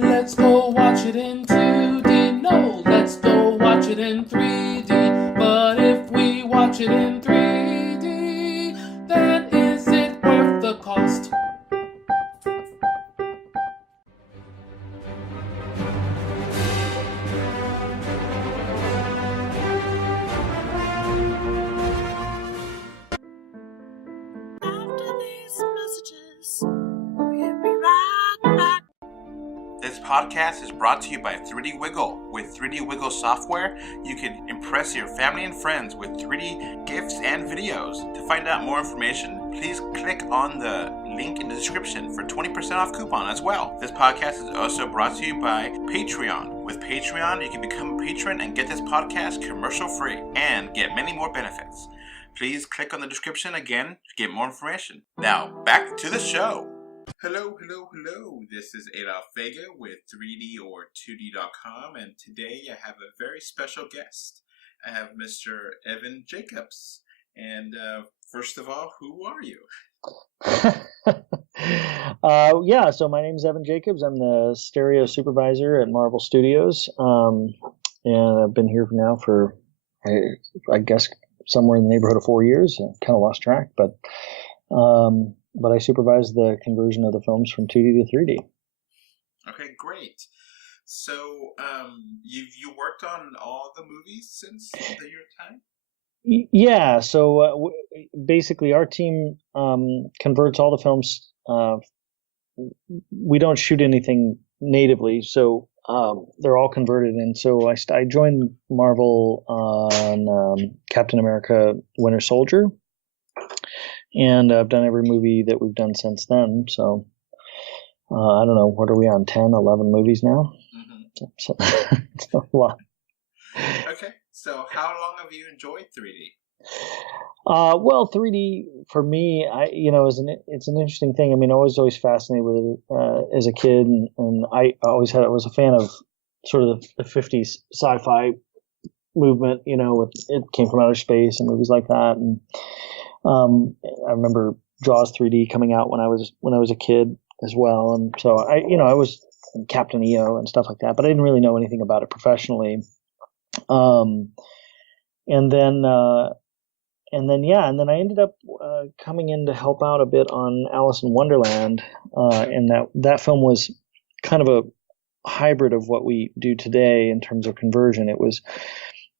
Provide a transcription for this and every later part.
Let's go watch it in 2D. No, let's go watch it in 3D. But if we watch it in 3D, then is it worth the cost? After these messages, we'll be right back. This podcast is brought to you by 3D Wiggle. With 3D Wiggle software, you can impress your family and friends with 3D GIFs and videos. To find out more information, please click on the link in the description for 20% off coupon as well. This podcast is also brought to you by Patreon. With Patreon, you can become a patron and get this podcast commercial free and get many more benefits. Please click on the description again to get more information. Now, back to the show. Hello. This is Adolph Vega with 3Dor2D.com, and today I have a very special guest. I have Mr. Evan Jacobs. And first of all, who are you? So my name is Evan Jacobs. I'm the stereo supervisor at Marvel Studios, and I've been here now for, I guess, somewhere in the neighborhood of 4 years. I kind of lost track, but I supervise the conversion of the films from 2D to 3D. Okay, great. So you worked on all the movies since your time? Yeah. So basically, our team converts all the films. We don't shoot anything natively, so they're all converted. And so I joined Marvel on Captain America: Winter Soldier. And I've done every movie that we've done since then. So, I don't know, what are we on, 10, 11 movies now? Mm-hmm. So, it's a lot. Okay, so how long have you enjoyed 3D? Well, 3D, for me, it's an interesting thing. I mean, I was always fascinated with it as a kid, and I was a fan of sort of the 50s sci-fi movement, it came from outer space and movies like that, and I remember Jaws 3D coming out when I was a kid as well, and so I was Captain EO and stuff like that, but I didn't really know anything about it professionally. And then I ended up coming in to help out a bit on Alice in Wonderland, and that film was kind of a hybrid of what we do today in terms of conversion. It was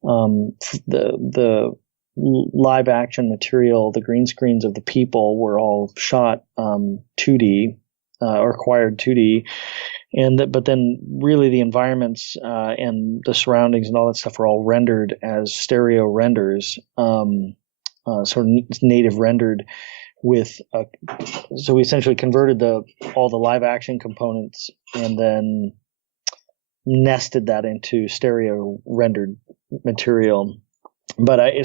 the live action material, the green screens of the people were all shot 2D or acquired 2D, but then really the environments and the surroundings and all that stuff were all rendered as stereo renders, sort of native rendered with. So we essentially converted all the live action components and then nested that into stereo rendered material. But I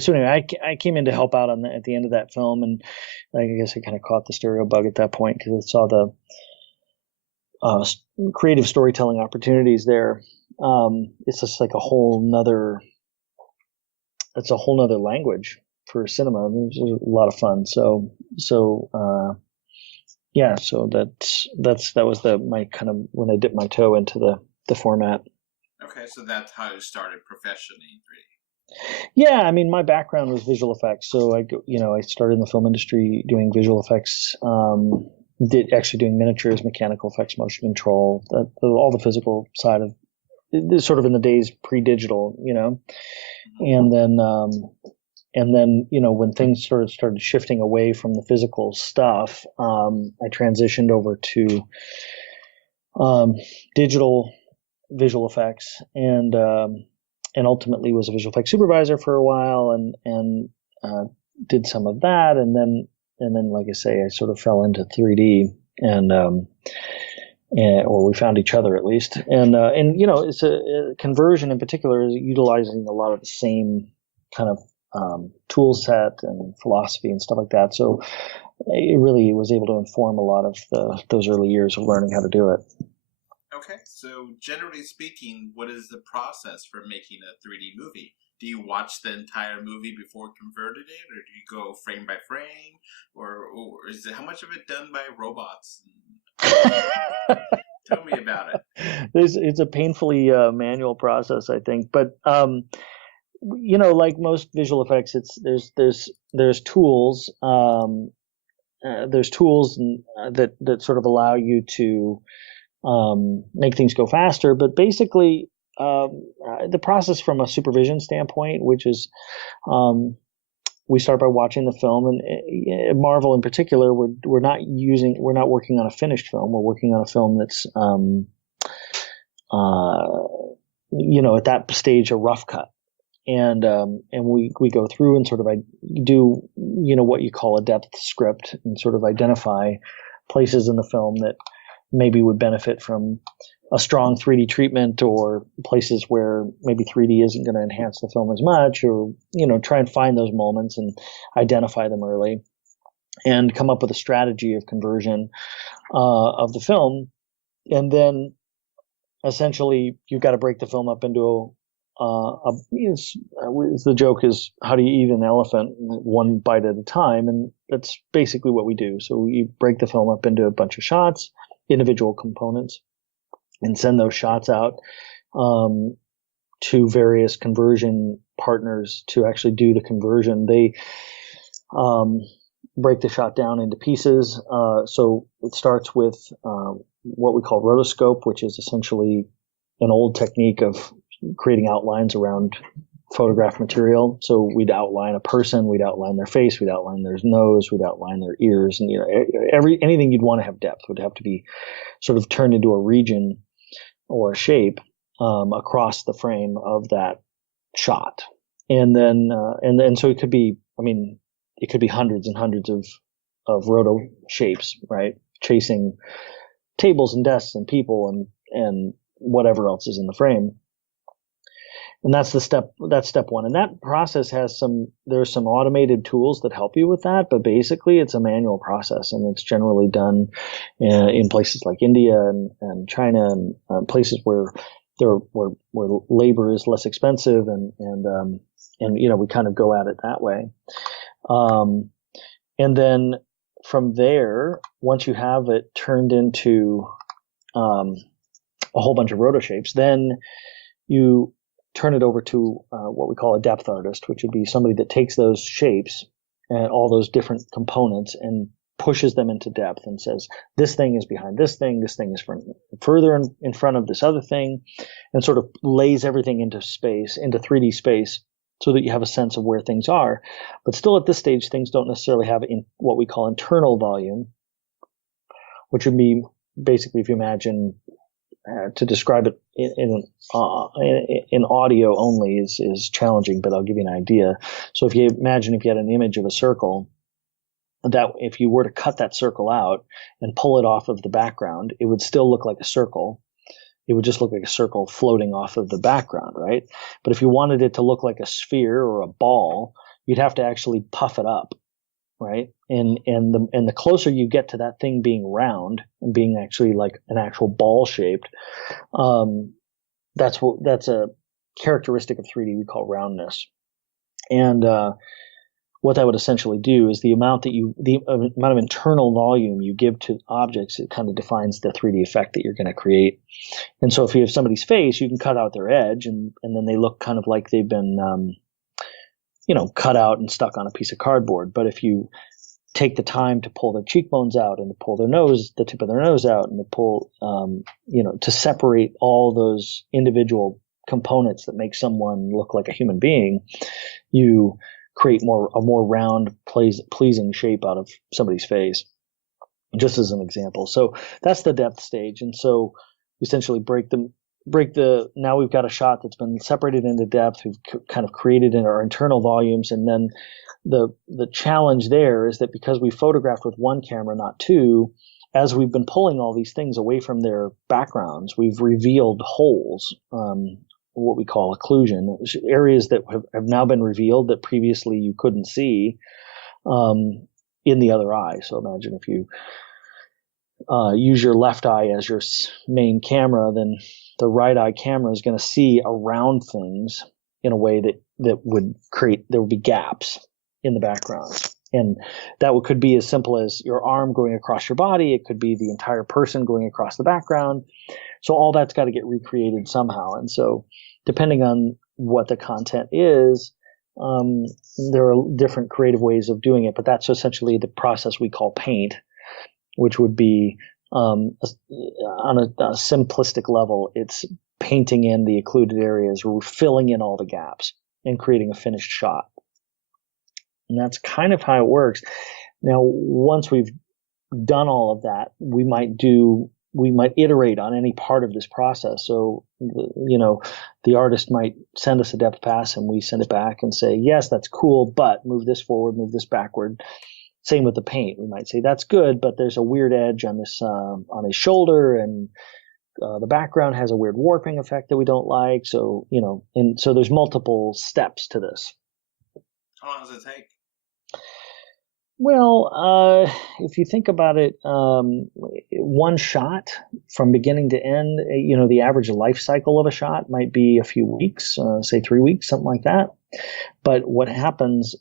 came in to help out at the end of that film, and I guess I kind of caught the stereo bug at that point because I saw the creative storytelling opportunities there. It's just like a whole nother language for cinema. I mean, it was a lot of fun. So that was my kind of when I dipped my toe into the format. Okay, so that's how you started professionally in 3D. Yeah, I mean, my background was visual effects, so I started in the film industry doing visual effects, doing miniatures, mechanical effects, motion control, all the physical side of it, sort of in the days pre-digital, and then when things sort of started shifting away from the physical stuff, I transitioned over to digital visual effects and ultimately was a visual effects supervisor for a while and did some of that. And then, like I say, I sort of fell into 3D or we found each other at least. And it's a conversion in particular is utilizing a lot of the same kind of tool set and philosophy and stuff like that. So it really was able to inform a lot of those early years of learning how to do it. Okay, so generally speaking, what is the process for making a 3D movie? Do you watch the entire movie before converting it, or do you go frame by frame, or is it how much of it done by robots? Tell me about it. It's a painfully manual process, I think. But like most visual effects, there's tools. There's tools that sort of allow you to make things go faster. But basically, the process from a supervision standpoint, which is we start by watching the film, and at Marvel in particular, we're not working on a finished film. We're working on a film that's at that stage a rough cut. And we go through and sort of do what you call a depth script, and sort of identify places in the film that maybe would benefit from a strong 3D treatment, or places where maybe 3D isn't going to enhance the film as much, or try and find those moments and identify them early, and come up with a strategy of conversion of the film. And then essentially you've got to break the film up into the joke is, how do you eat an elephant? One bite at a time. And that's basically what we do. So you break the film up into a bunch of shots, individual components, and send those shots out to various conversion partners to actually do the conversion. They break the shot down into pieces. So it starts with what we call rotoscope, which is essentially an old technique of creating outlines around photograph material. So we'd outline a person, we'd outline their face, we'd outline their nose, we'd outline their ears, and anything you'd want to have depth would have to be sort of turned into a region or a shape across the frame of that shot. And then so it could be hundreds and hundreds of roto shapes, right? Chasing tables and desks and people and whatever else is in the frame. And that's step one. And that process there's some automated tools that help you with that, but basically it's a manual process, and it's generally done in places like India and China, and places where labor is less expensive, and we kind of go at it that way. And then from there, once you have it turned into a whole bunch of roto shapes, then you turn it over to what we call a depth artist, which would be somebody that takes those shapes and all those different components and pushes them into depth and says, this thing is behind this thing is further in front of this other thing, and sort of lays everything into 3D space, so that you have a sense of where things are. But still at this stage, things don't necessarily have what we call internal volume, which would be basically, if you imagine, to describe it in audio only is challenging, but I'll give you an idea. So if you had an image of a circle, that if you were to cut that circle out and pull it off of the background, it would still look like a circle. It would just look like a circle floating off of the background, right? But if you wanted it to look like a sphere or a ball, you'd have to actually puff it up, right? And the closer you get to that thing being round and being actually like an actual ball shaped, that's a characteristic of 3D we call roundness. And what that would essentially do is the amount of internal volume you give to objects, it kind of defines the 3D effect that you're going to create. And so if you have somebody's face, you can cut out their edge, and then they look kind of like they've been cut out and stuck on a piece of cardboard. But if you take the time to pull their cheekbones out, and to pull the tip of their nose out, and to pull, to separate all those individual components that make someone look like a human being, you create a more round, pleasing shape out of somebody's face, just as an example. So that's the depth stage. And so we essentially now we've got a shot that's been separated into depth. We've kind of created in our internal volumes. And then the challenge there is that because we photographed with one camera, not two, as we've been pulling all these things away from their backgrounds, we've revealed holes, what we call occlusion, areas that have now been revealed that previously you couldn't see in the other eye. So imagine if you use your left eye as your main camera, then the right eye camera is going to see around things in a way that would be gaps in the background. And that could be as simple as your arm going across your body. It could be the entire person going across the background. So all that's got to get recreated somehow. And so depending on what the content is, there are different creative ways of doing it, but that's essentially the process we call paint, which would be on a simplistic level, it's painting in the occluded areas, or filling in all the gaps and creating a finished shot. And that's kind of how it works. Now, once we've done all of that, we might iterate on any part of this process. So, the artist might send us a depth pass and we send it back and say, yes, that's cool, but move this forward, move this backward. Same with the paint. We might say that's good, but there's a weird edge on this, on his shoulder, and the background has a weird warping effect that we don't like. So, and so there's multiple steps to this. How long does it take? Well, if you think about it, one shot from beginning to end, the average life cycle of a shot might be a few weeks, say 3 weeks, something like that. But what happens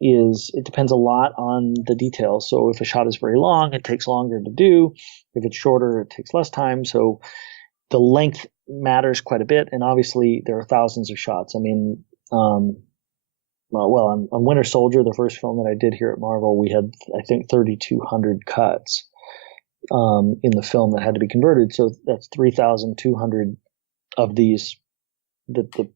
is it depends a lot on the details. So if a shot is very long, it takes longer to do. If it's shorter, it takes less time. So the length matters quite a bit. And obviously there are thousands of shots. I mean, on Winter Soldier, the first film that I did here at Marvel, we had, I think, 3,200 cuts in the film that had to be converted. So that's 3,200 of these, the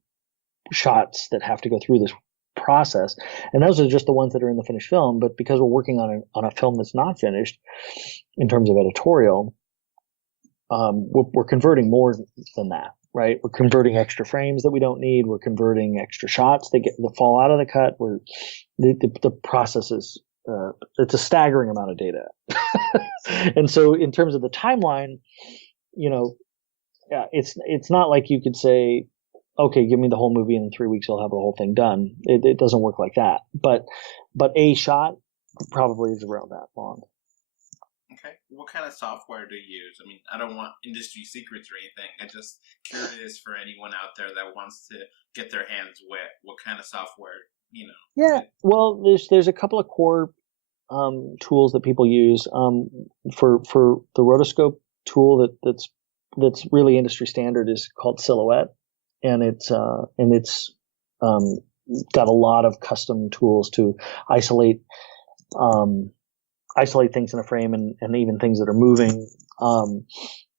shots that have to go through this process. And those are just the ones that are in the finished film. But because we're working on a film that's not finished in terms of editorial, we're converting more than that. Right, we're converting extra frames that we don't need. We're converting extra shots that fall out of the cut. The process is it's a staggering amount of data, and so in terms of the timeline, it's not like you could say, okay, give me the whole movie and in 3 weeks I'll have the whole thing done. It doesn't work like that. But a shot probably is around that long. Okay. What kind of software do you use? I mean, I don't want industry secrets or anything. I'm just curious for anyone out there that wants to get their hands wet. What kind of software, Yeah. Well, there's a couple of core tools that people use. For the rotoscope tool that's really industry standard is called Silhouette, and it's got a lot of custom tools to isolate things in a frame and even things that are moving.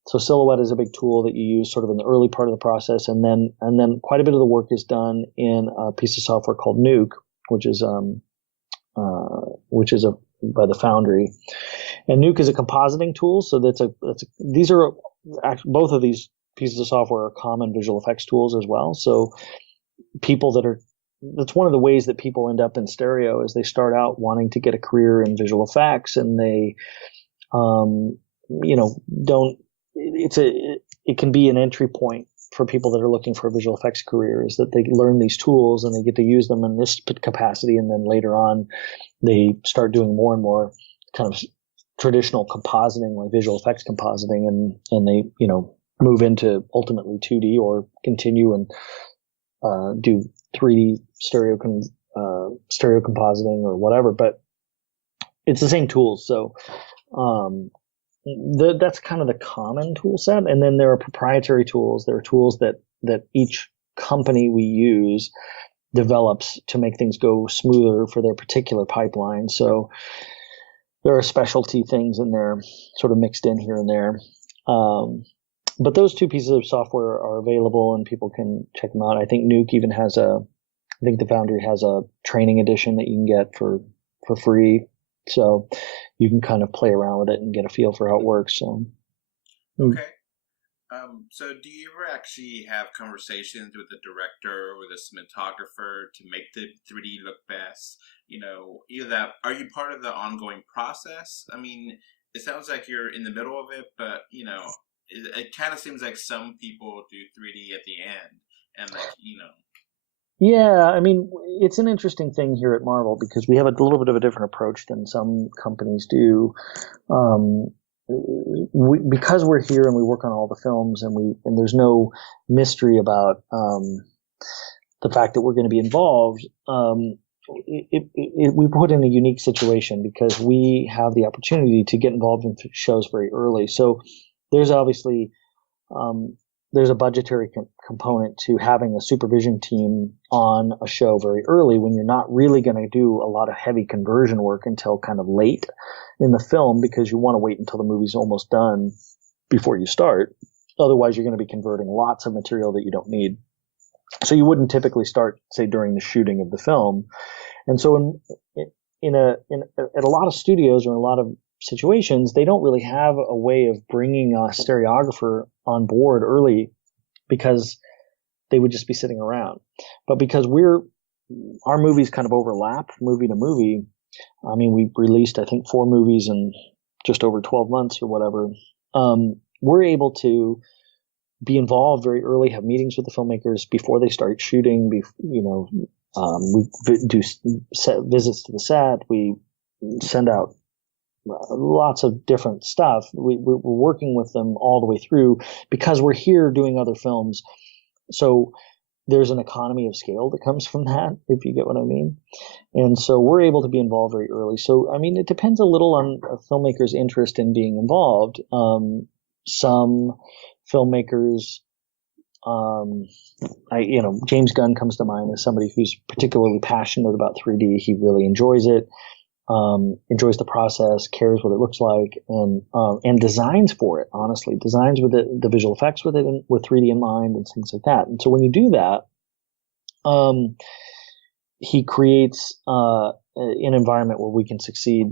So Silhouette is a big tool that you use sort of in the early part of the process, and then quite a bit of the work is done in a piece of software called Nuke, which is by the Foundry. And Nuke is a compositing tool, so both of these pieces of software are common visual effects tools as well. So that's one of the ways that people end up in stereo is they start out wanting to get a career in visual effects, and they, it can be an entry point for people that are looking for a visual effects career, is that they learn these tools and they get to use them in this capacity. And then later on, they start doing more and more kind of traditional compositing, like visual effects compositing, and they, move into ultimately 2D or continue and do 3D stereo compositing or whatever, but it's the same tools. So that's kind of the common tool set. And then there are proprietary tools. There are tools that each company we use develops to make things go smoother for their particular pipeline. So there are specialty things in there, sort of mixed in here and there. But those two pieces of software are available and people can check them out. I think Nuke even has I think the Foundry has a training edition that you can get for free. So you can kind of play around with it and get a feel for how it works. So. Okay. So do you ever actually have conversations with the director or the cinematographer to make the 3D look best? Either that, are you part of the ongoing process? I mean, it sounds like you're in the middle of it, but, it kind of seems like some people do 3D at the end and Yeah, I mean, it's an interesting thing here at Marvel because we have a little bit of a different approach than some companies do. Because we're here and we work on all the films and there's no mystery about the fact that we're going to be involved. we put in a unique situation because we have the opportunity to get involved in shows very early. So there's obviously there's a budgetary component to having a supervision team on a show very early when you're not really going to do a lot of heavy conversion work until kind of late in the film, because you want to wait until the movie's almost done before you start. Otherwise, you're going to be converting lots of material that you don't need. So you wouldn't typically start, say, during the shooting of the film. And so at a lot of studios or in a lot of situations, they don't really have a way of bringing a stereographer on board early because they would just be sitting around. But because our movies kind of overlap movie to movie. I mean, we released, I think, 4 movies in just over 12 months or whatever. We're able to be involved very early, have meetings with the filmmakers before they start shooting. We do visits to the set. We send out lots of different stuff. We're working with them all the way through because we're here doing other films. So there's an economy of scale that comes from that, if you get what I mean. And so we're able to be involved very early. So, I mean, it depends a little on a filmmaker's interest in being involved. Some filmmakers, James Gunn comes to mind as somebody who's particularly passionate about 3D. He really enjoys it, enjoys the process, cares what it looks like, and designs for it, honestly. Designs with the visual effects with it, and with 3D in mind and things like that. And so when you do that, he creates an environment where we can succeed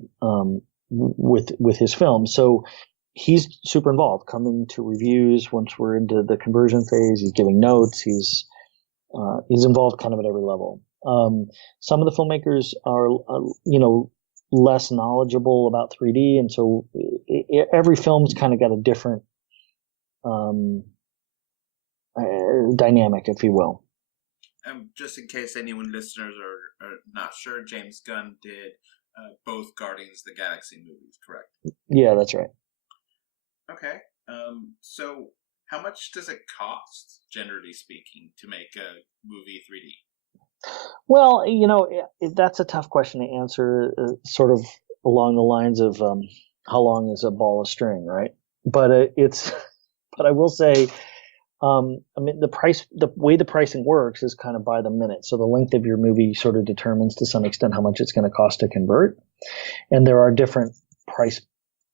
with his film. So he's super involved, coming to reviews once we're into the conversion phase. He's giving notes. He's involved kind of at every level. Some of the filmmakers are, less knowledgeable about 3D, and so every film's kind of got a different dynamic, if you will. Just in case anyone listeners are not sure, James Gunn did both Guardians of the Galaxy movies, correct? Yeah, that's right. Okay. So how much does it cost, generally speaking, to make a movie 3D? Well, that's a tough question to answer, sort of along the lines of how long is a ball of string, right? But but I will say, the way the pricing works is kind of by the minute. So the length of your movie sort of determines to some extent how much it's going to cost to convert. And there are different price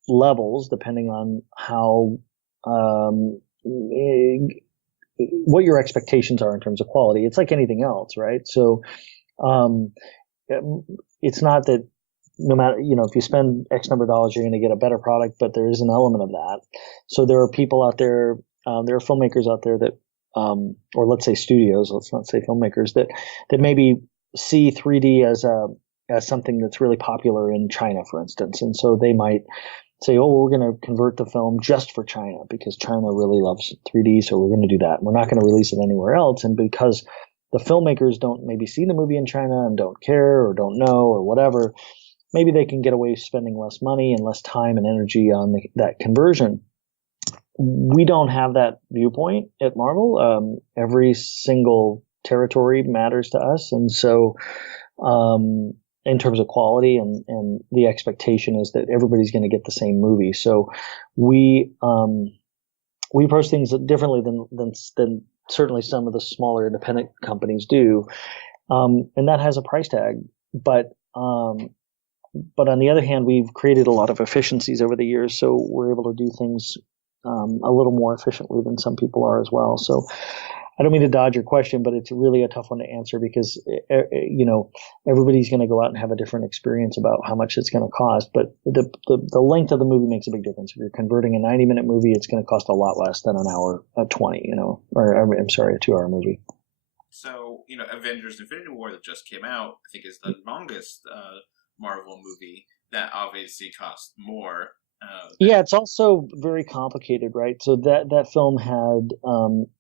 levels depending on how what your expectations are in terms of quality. It's like anything else, right? So it's not that no matter, if you spend X number of dollars, you're going to get a better product, but there is an element of that. So there are people out there, there are filmmakers out there that, or let's say studios, let's not say filmmakers, that maybe see 3D as something that's really popular in China, for instance. And so they might say, oh, we're going to convert the film just for China because China really loves 3D, so we're going to do that. We're not going to release it anywhere else. And because the filmmakers don't maybe see the movie in China and don't care or don't know or whatever, maybe they can get away spending less money and less time and energy on that conversion. We don't have that viewpoint at Marvel. Every single territory matters to us. And so in terms of quality and the expectation is that everybody's going to get the same movie. So we approach things differently than certainly some of the smaller independent companies do. And that has a price tag. But on the other hand, we've created a lot of efficiencies over the years. So we're able to do things a little more efficiently than some people are as well. So I don't mean to dodge your question, but it's really a tough one to answer because, everybody's going to go out and have a different experience about how much it's going to cost. But the length of the movie makes a big difference. If you're converting a 90-minute movie, it's going to cost a lot less than an hour, 20, or I'm sorry, a 2-hour movie. So, Avengers Infinity War that just came out, I think is the longest Marvel movie. That obviously costs more. Yeah, it's also very complicated, right? So that film had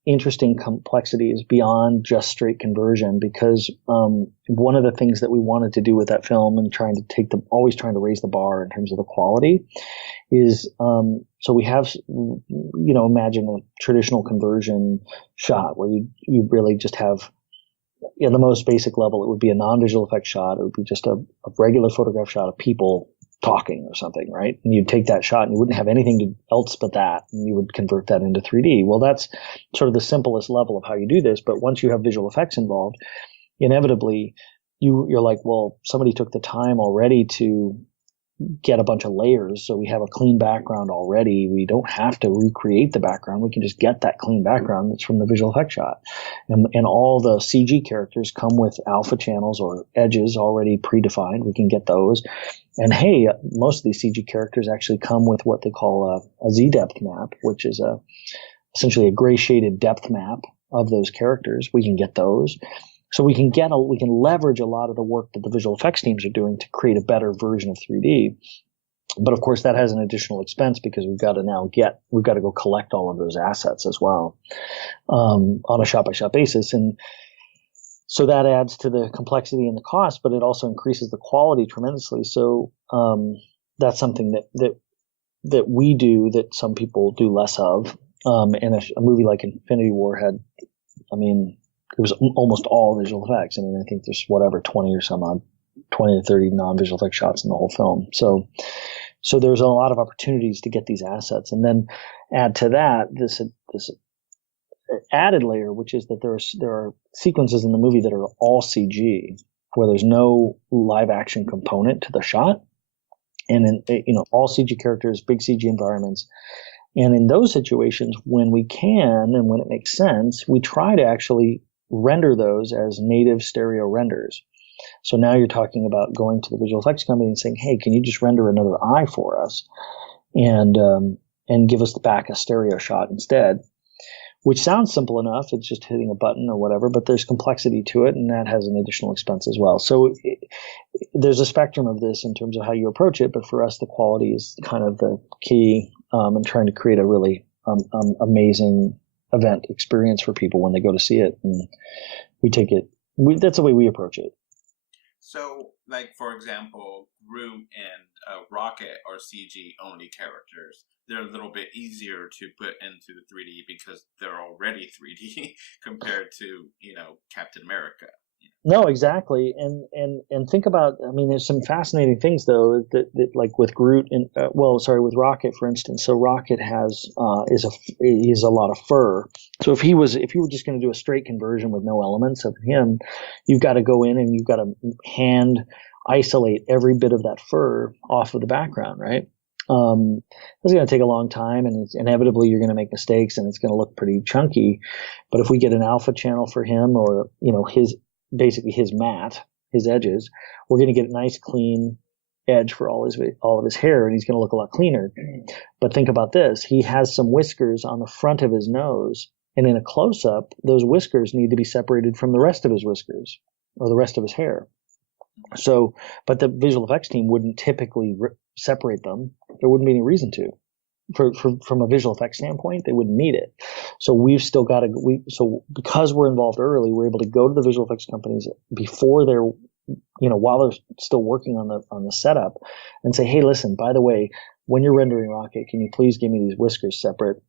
interesting complexities beyond just straight conversion because one of the things that we wanted to do with that film and always trying to raise the bar in terms of the quality is so we have, imagine a traditional conversion shot where you really just have at the most basic level, it would be a non-visual effect shot. It would be just a regular photograph shot of people talking or something, right? And you'd take that shot and you wouldn't have anything else but that, and you would convert that into 3D. Well, that's sort of the simplest level of how you do this. But once you have visual effects involved, inevitably you're like, well, somebody took the time already to get a bunch of layers, so we have a clean background already. We don't have to recreate the background. We can just get that clean background that's from the visual effect shot. And all the CG characters come with alpha channels or edges already predefined. We can get those. And hey, most of these CG characters actually come with what they call a Z-depth map, which is essentially a gray shaded depth map of those characters. We can get those. So we can leverage a lot of the work that the visual effects teams are doing to create a better version of 3D. But of course, that has an additional expense because we've got to go collect all of those assets as well on a shot by shot basis. And so that adds to the complexity and the cost, but it also increases the quality tremendously. So that's something that we do that some people do less of. And a movie like Infinity War had, it was almost all visual effects. I think there's 20 or 30 non-visual effect shots in the whole film. So there's a lot of opportunities to get these assets. And then add to that this added layer, which is that there are sequences in the movie that are all CG, where there's no live action component to the shot. And all CG characters, big CG environments. And in those situations, when we can and when it makes sense, we try to actually render those as native stereo renders. So now you're talking about going to the visual effects company and saying, hey, can you just render another eye for us and give us back a stereo shot instead? Which sounds simple enough. It's just hitting a button or whatever, but there's complexity to it, and that has an additional expense as well. So there's a spectrum of this in terms of how you approach it, but for us, the quality is kind of the key in trying to create a really amazing event experience for people when they go to see it. And that's the way we approach it. So, like, for example, Groot and Rocket are CG only characters. They're a little bit easier to put into 3D because they're already 3D compared to, Captain America. No, exactly. And think about, there's some fascinating things though that like with Groot and with Rocket, for instance. So Rocket is a lot of fur. So if you were just going to do a straight conversion with no elements of him, you've got to go in and you've got to hand isolate every bit of that fur off of the background, right? It's going to take a long time, and inevitably you're going to make mistakes, and it's going to look pretty chunky. But if we get an alpha channel for him, or his mat, his edges, we're going to get a nice clean edge for all of his hair, and he's going to look a lot cleaner. But think about this: he has some whiskers on the front of his nose, and in a close-up, those whiskers need to be separated from the rest of his whiskers or the rest of his hair. So, but the visual effects team wouldn't typically separate them. There wouldn't be any reason to. From a visual effects standpoint, they wouldn't need it. So we've still got to. So because we're involved early, we're able to go to the visual effects companies before they're, while they're still working on the setup, and say, hey, listen, by the way, when you're rendering Rocket, can you please give me these whiskers separate,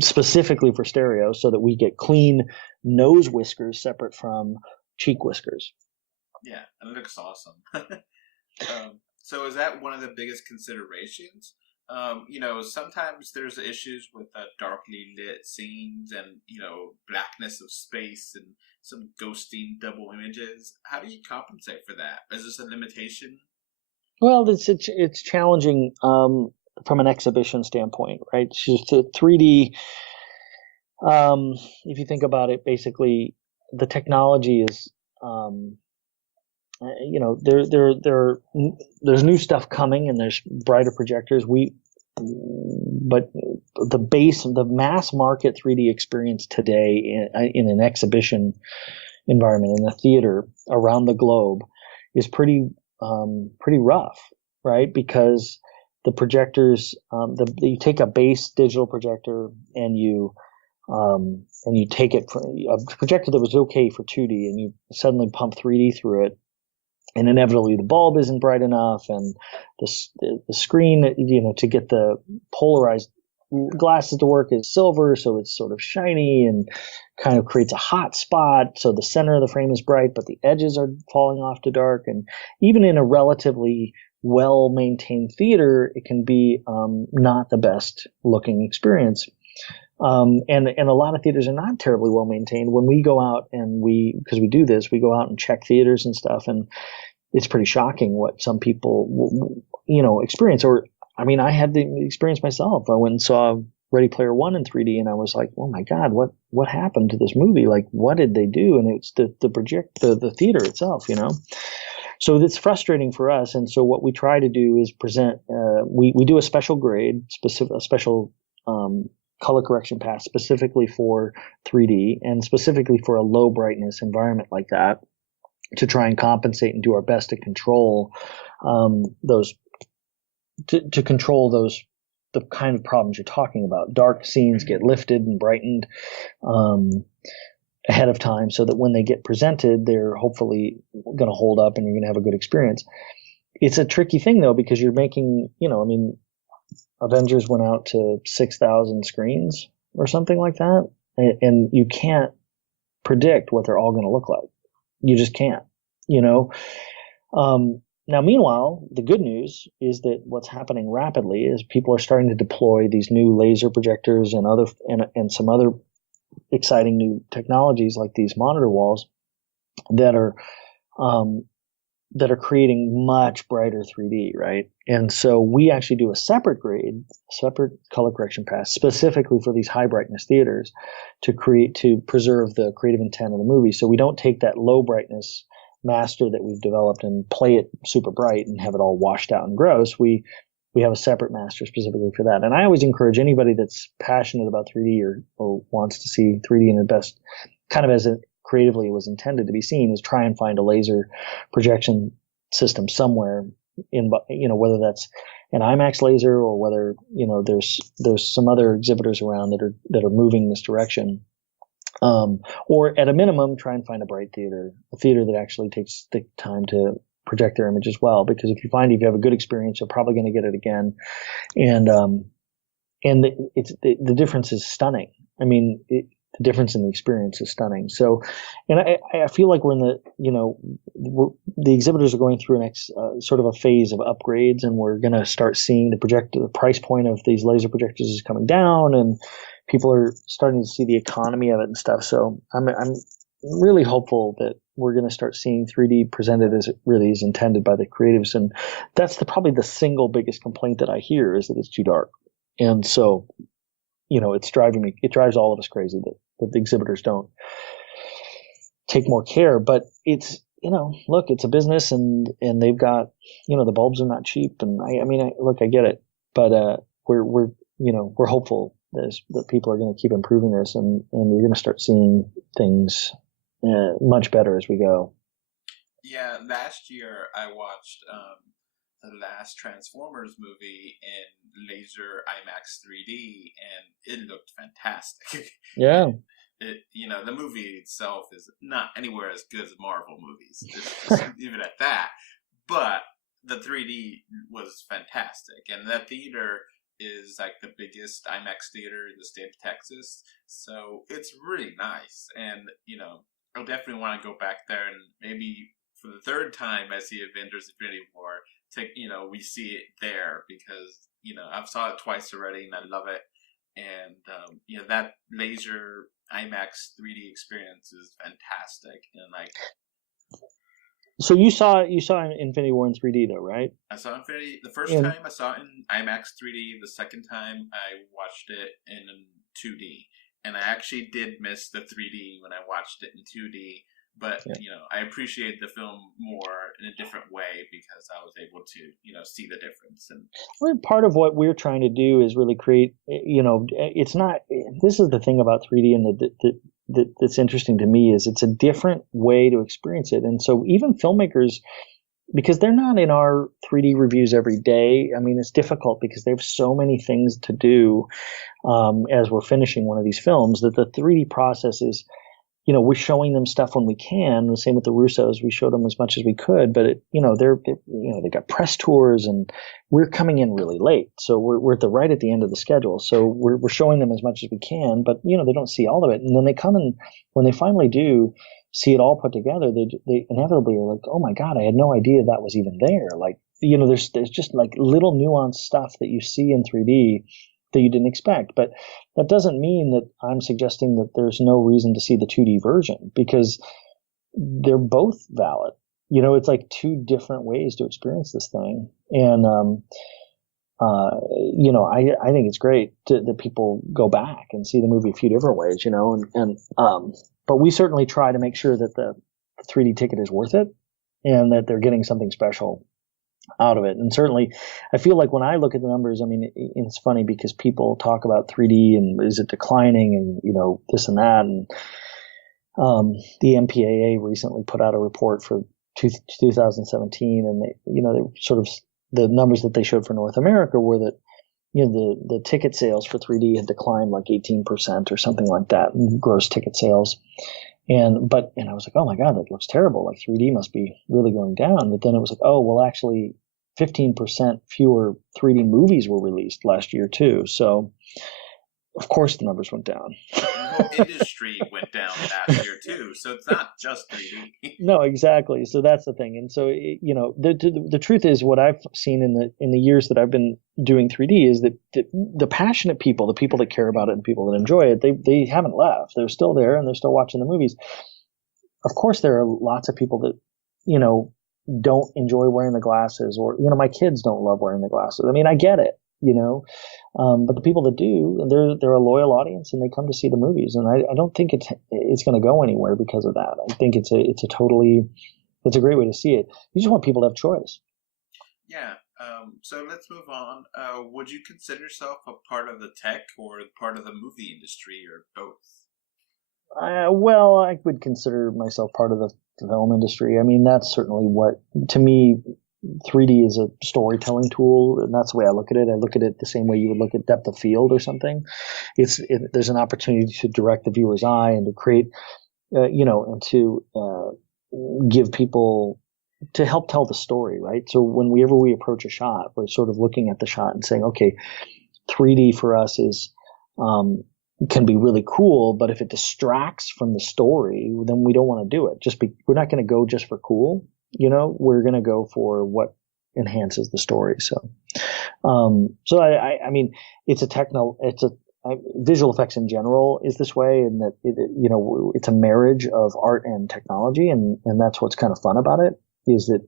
specifically for stereo, so that we get clean nose whiskers separate from cheek whiskers. Yeah, and it looks awesome. So is that one of the biggest considerations? Sometimes there's issues with darkly lit scenes and, blackness of space and some ghosting double images. How do you compensate for that? Is this a limitation? Well, it's challenging from an exhibition standpoint, right? It's 3D, if you think about it, basically the technology is there's new stuff coming and there's brighter projectors. But the mass market 3D experience today in an exhibition environment, in a theater around the globe, is pretty rough, right? Because the projectors, you take a base digital projector and you take it from a projector that was okay for 2D, and you suddenly pump 3D through it. And inevitably the bulb isn't bright enough, and the screen, to get the polarized glasses to work as silver, so it's sort of shiny and kind of creates a hot spot. So the center of the frame is bright, but the edges are falling off to dark. And even in a relatively well-maintained theater, it can be not the best looking experience. And a lot of theaters are not terribly well maintained. When we go out and because we do this, we go out and check theaters and stuff, and it's pretty shocking what some people, experience. Or, I mean, I had the experience myself. I went and saw Ready Player One in 3D, and I was like, oh my God, what happened to this movie? Like, what did they do? And it's the theater itself, So it's frustrating for us. And so what we try to do is present, we do a special grade, a special color correction pass specifically for 3D and specifically for a low brightness environment like that, to try and compensate and do our best to control the kind of problems you're talking about. Dark scenes get lifted and brightened ahead of time, so that when they get presented, they're hopefully going to hold up and you're going to have a good experience. It's a tricky thing though, because you're making, Avengers went out to 6,000 screens or something like that, and you can't predict what they're all going to look like. You just can't, Now, meanwhile, the good news is that what's happening rapidly is people are starting to deploy these new laser projectors and some other exciting new technologies like these monitor walls that are creating much brighter 3D, right? And so we actually do a separate color correction pass specifically for these high brightness theaters to preserve the creative intent of the movie. So we don't take that low brightness master that we've developed and play it super bright and have it all washed out and gross. We have a separate master specifically for that. And I always encourage anybody that's passionate about 3D or wants to see 3D in the best, kind of as it creatively was intended to be seen, is try and find a laser projection system somewhere whether that's an IMAX laser or whether, there's some other exhibitors around that are moving this direction. Or at a minimum, try and find a bright theater, a theater that actually takes the time to project their image as well. Because if you have a good experience, you're probably going to get it again. And the difference is stunning. I mean, the difference in the experience is stunning. So, and I feel like we're in the exhibitors are going through sort of a phase of upgrades, and we're going to start seeing the price point of these laser projectors is coming down, and people are starting to see the economy of it and stuff. So I'm really hopeful that we're going to start seeing 3D presented as it really is intended by the creatives. And that's probably the single biggest complaint that I hear, is that it's too dark. And so, it drives all of us crazy that the exhibitors don't take more care. But it's, look, it's a business, and they've got, the bulbs are not cheap. And I get it, but we're hopeful that people are going to keep improving this, and you're going to start seeing things much better as we go. Yeah, last year I watched the last Transformers movie in laser IMAX 3D, and it looked fantastic. Yeah. The movie itself is not anywhere as good as Marvel movies, just even at that. But the 3D was fantastic, and that theater is like the biggest IMAX theater in the state of Texas, so it's really nice. And I'll definitely want to go back there, and maybe for the third time I see Avengers: Infinity War, we see it there, because I've saw it twice already and I love it. And that laser IMAX 3D experience is fantastic. And so you saw Infinity War in 3D though, right? I saw Infinity the first time. I saw it in IMAX 3D. The second time I watched it in 2D, and I actually did miss the 3D when I watched it in 2D. But I appreciate the film more in a different way, because I was able to see the difference. And part of what we're trying to do is really create. It's not. This is the thing about 3D, and that's interesting to me, is it's a different way to experience it. And so even filmmakers, because they're not in our 3D reviews every day, it's difficult because they have so many things to do as we're finishing one of these films, that the 3D process is we're showing them stuff when we can. The same with the Russos. We showed them as much as we could, but they got press tours, and we're coming in really late. So we're right at the end of the schedule. So we're showing them as much as we can, but they don't see all of it. And then they come in when they finally do see it all put together. They inevitably are like, oh my God, I had no idea that was even there. Like, there's just like little nuanced stuff that you see in 3D that you didn't expect. But that doesn't mean that I'm suggesting that there's no reason to see the 2D version, because they're both valid. It's like two different ways to experience this thing. And, I think it's great that people go back and see the movie a few different ways, but we certainly try to make sure that the 3D ticket is worth it and that they're getting something special out of it. And certainly I feel like when I look at the numbers, I mean, it's funny because people talk about 3D and is it declining and, this and that. And the MPAA recently put out a report for 2017, and they sort of, the numbers that they showed for North America were that, the ticket sales for 3D had declined like 18% or something like that in gross ticket sales. And I was like, oh my God, that looks terrible. Like 3D must be really going down. But then it was like, oh, well, actually 15% fewer 3D movies were released last year too. So of course the numbers went down. The whole industry went down last year too. So it's not just 3D. No, exactly. So that's the thing. And so, the truth is, what I've seen in the years that I've been doing 3D is that the passionate people, the people that care about it and people that enjoy it, they haven't left. They're still there and they're still watching the movies. Of course, there are lots of people that, don't enjoy wearing the glasses, or, my kids don't love wearing the glasses. I mean, I get it, but the people that do, they're a loyal audience and they come to see the movies. And I don't think it's going to go anywhere because of that. I think it's a great way to see it. You just want people to have choice. Yeah. So let's move on. Would you consider yourself a part of the tech or part of the movie industry, or both? Well, I would consider myself part of the film industry. I mean, that's certainly what, to me, 3D is a storytelling tool, and that's the way I look at it. I look at it the same way you would look at depth of field or something. There's an opportunity to direct the viewer's eye and to create, and to give people, to help tell the story, right? So whenever we approach a shot, we're sort of looking at the shot and saying, okay, 3D for us can be really cool, but if it distracts from the story, then we don't want to do it. We're not going to go just for cool. We're going to go for what enhances the story. So, I mean, visual effects in general is this way, and that it's a marriage of art and technology, and that's what's kind of fun about it, is that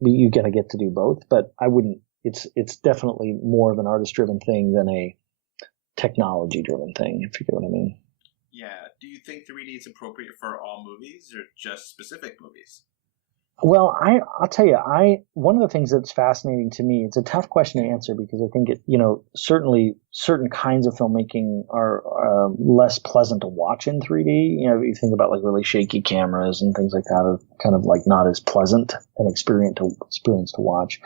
you gotta get to do both. But I wouldn't. It's definitely more of an artist-driven thing than a technology-driven thing, if you get what I mean. Yeah. Do you think 3D is appropriate for all movies or just specific movies? Well, I'll tell you, one of the things that's fascinating to me, it's a tough question to answer because I think certainly certain kinds of filmmaking are less pleasant to watch in 3D. You think about like really shaky cameras and things like that are kind of like not as pleasant an experience to watch.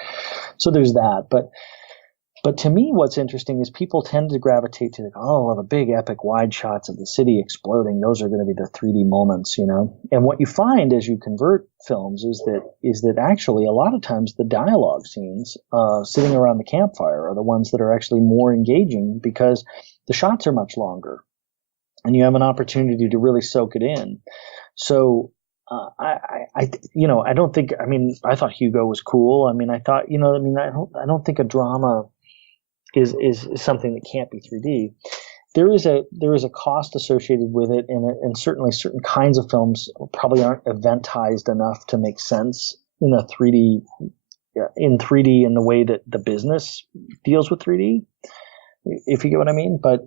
So there's that. But to me, what's interesting is people tend to gravitate to, the big epic wide shots of the city exploding. Those are going to be the 3D moments, And what you find as you convert films is that actually a lot of times the dialogue scenes sitting around the campfire are the ones that are actually more engaging because the shots are much longer and you have an opportunity to really soak it in. So I don't think, I thought Hugo was cool. I don't think a drama is something that can't be 3D. There is a cost associated with it, and certainly certain kinds of films probably aren't eventized enough to make sense in 3D in the way that the business deals with 3D, if you get what I mean. But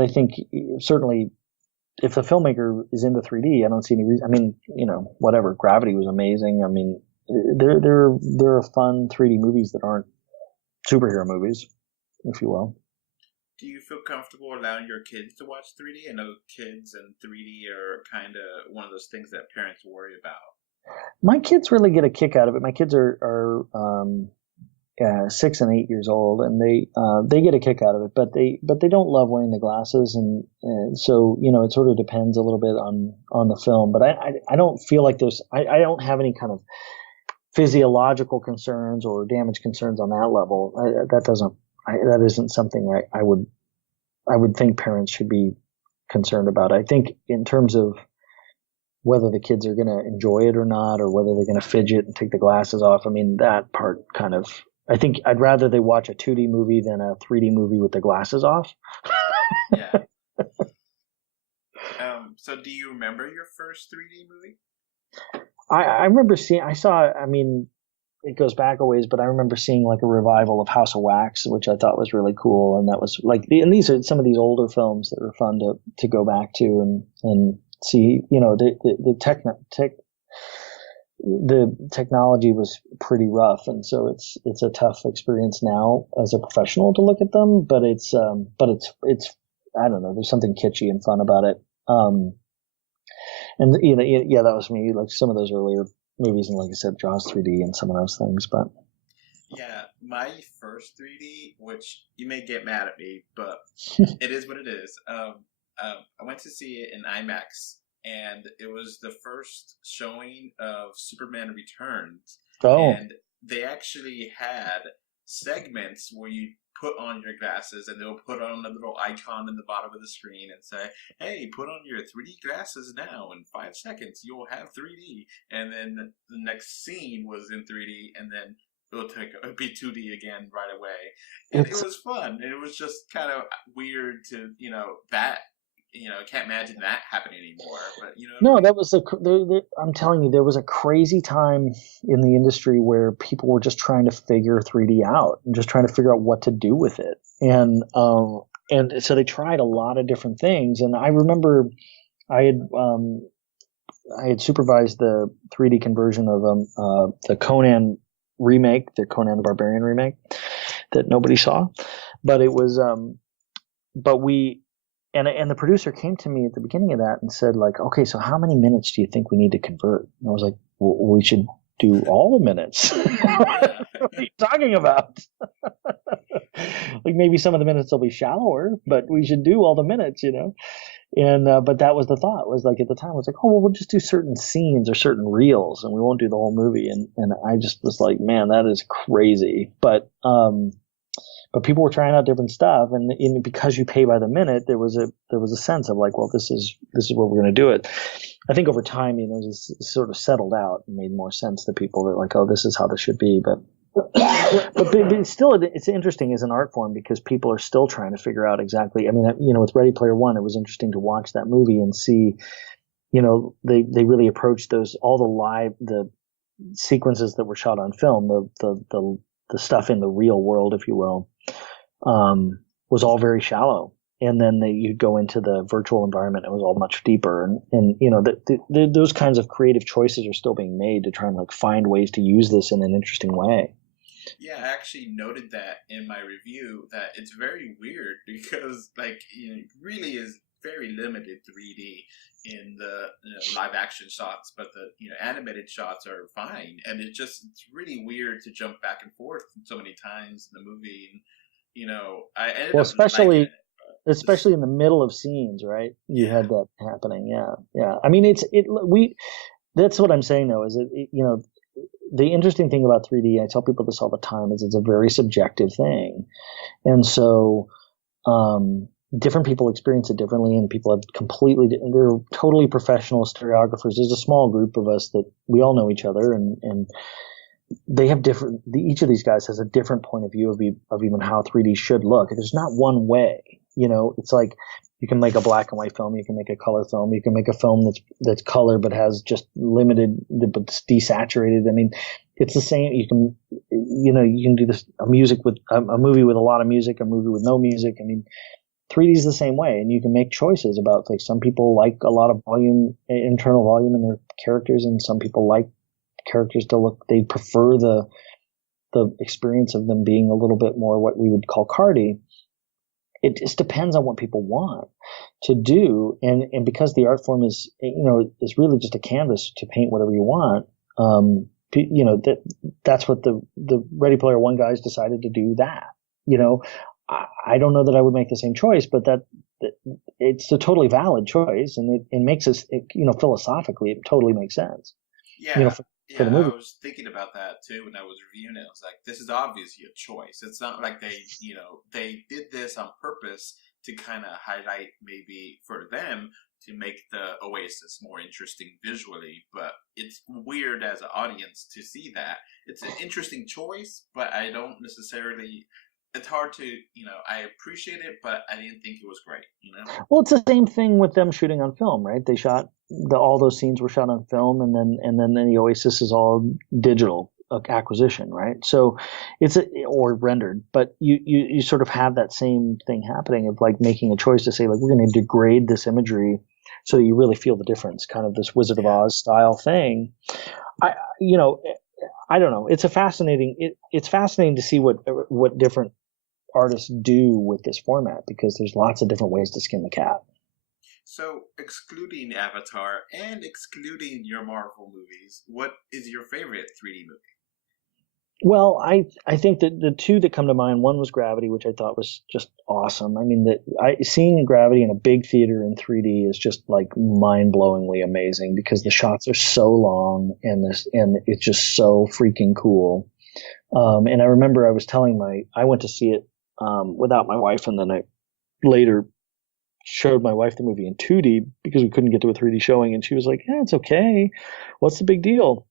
I think certainly if the filmmaker is into 3D, I don't see any reason. Whatever. Gravity was amazing. There are fun 3D movies that aren't superhero movies, if you will. Do you feel comfortable allowing your kids to watch 3D? I know kids and 3D are kind of one of those things that parents worry about. My kids really get a kick out of it. My kids are 6 and 8 years old, and they get a kick out of it, but they don't love wearing the glasses, and so it sort of depends a little bit on the film. But I don't feel like I don't have any kind of physiological concerns or damage concerns on that level. That isn't something I would think parents should be concerned about. I think in terms of whether the kids are going to enjoy it or not, or whether they're going to fidget and take the glasses off, I mean, that part kind of, I think I'd rather they watch a 2D movie than a 3D movie with the glasses off. Yeah. So do you remember your first 3D movie? I remember I mean, it goes back a ways, but I remember seeing like a revival of House of Wax, which I thought was really cool. And that was like, and these are some of these older films that were fun to go back to and see, the technology was pretty rough. And so it's a tough experience now as a professional to look at them, but it's, I don't know, there's something kitschy and fun about it. And that was me, like some of those earlier movies, and like I said, Jaws 3D and some of those things. But yeah, my first 3D, which you may get mad at me, but it is what it is. I went to see it in IMAX, and it was the first showing of Superman Returns. Oh. And they actually had segments where you put on your glasses, and they'll put on a little icon in the bottom of the screen and say, hey, put on your 3D glasses now. In 5 seconds, you'll have 3D. And then the next scene was in 3D, and then it'll be 2D again right away. And it was fun. And it was just kind of weird to, can't imagine that happening anymore. But no, that was I'm telling you, there was a crazy time in the industry where people were just trying to figure 3D out and just trying to figure out what to do with it, and so they tried a lot of different things. And I remember I had supervised the 3D conversion of the Conan remake, the Conan the Barbarian remake that nobody saw, but it was And the producer came to me at the beginning of that and said, like, okay, so how many minutes do you think we need to convert? And I was like, well, we should do all the minutes. What are you talking about? Like, maybe some of the minutes will be shallower, but we should do all the minutes, And but that was the thought, was like, at the time, I was like, oh, well, we'll just do certain scenes or certain reels, and we won't do the whole movie. And I just was like, man, that is crazy. But people were trying out different stuff, and because you pay by the minute, there was a sense of like, well, this is where we're going to do it. I think over time, this sort of settled out and made more sense to people. That like, oh, this is how this should be. But still, it's interesting as an art form because people are still trying to figure out exactly. I mean, with Ready Player One, it was interesting to watch that movie and see, they really approached all the sequences that were shot on film, the stuff in the real world, if you will, was all very shallow. And then you'd go into the virtual environment, it was all much deeper. And those kinds of creative choices are still being made to try and like find ways to use this in an interesting way. Yeah, I actually noted that in my review, that it's very weird because it really is very limited 3D in the live action shots, but the animated shots are fine. And it's really weird to jump back and forth so many times in the movie. And I ended up liking it. Especially in the middle of scenes, right? You had that happening. Yeah. I mean, that's what I'm saying though, is the interesting thing about 3D, I tell people this all the time, is it's a very subjective thing. And so, different people experience it differently, and people have they're totally professional stereographers. There's a small group of us that we all know each other, and they have each of these guys has a different point of view of even how 3D should look. There's not one way. It's like you can make a black and white film, you can make a color film, you can make a film that's color but has just limited, but it's desaturated. I mean, it's the same. You can do this a movie with a lot of music, a movie with no music. I mean, 3D is the same way, and you can make choices about, like, some people like a lot of internal volume in their characters, and some people like characters they prefer the experience of them being a little bit more what we would call cardy. It just depends on what people want to do, and because the art form is really just a canvas to paint whatever you want. that's what the Ready Player One guys decided to do that. I don't know that I would make the same choice, but that it's a totally valid choice, and it makes us, philosophically, it totally makes sense. Yeah. For the movie. I was thinking about that too when I was reviewing it. I was like, this is obviously a choice. It's not like they did this on purpose to kind of highlight, maybe for them, to make the Oasis more interesting visually, but it's weird as an audience to see that. It's an interesting choice, but I don't necessarily, it's hard to, I appreciate it, but I didn't think it was great, Well, it's the same thing with them shooting on film, right? They shot, all those scenes were shot on film, and then the Oasis is all digital acquisition, right? So or rendered, but you sort of have that same thing happening of like making a choice to say, like, we're going to degrade this imagery so that you really feel the difference, kind of this Wizard of Oz style thing. I don't know. It's it's fascinating to see what different artists do with this format, because there's lots of different ways to skin the cat. So, excluding Avatar and excluding your Marvel movies, what is your favorite 3D movie? Well, I think that the two that come to mind, one was Gravity, which I thought was just awesome. I mean, seeing Gravity in a big theater in 3D is just like mind-blowingly amazing, because the shots are so long and it's just so freaking cool. And I remember I went to see it without my wife, and then I later showed my wife the movie in 2D because we couldn't get to a 3D showing, and she was like, "Yeah, it's okay. What's the big deal?"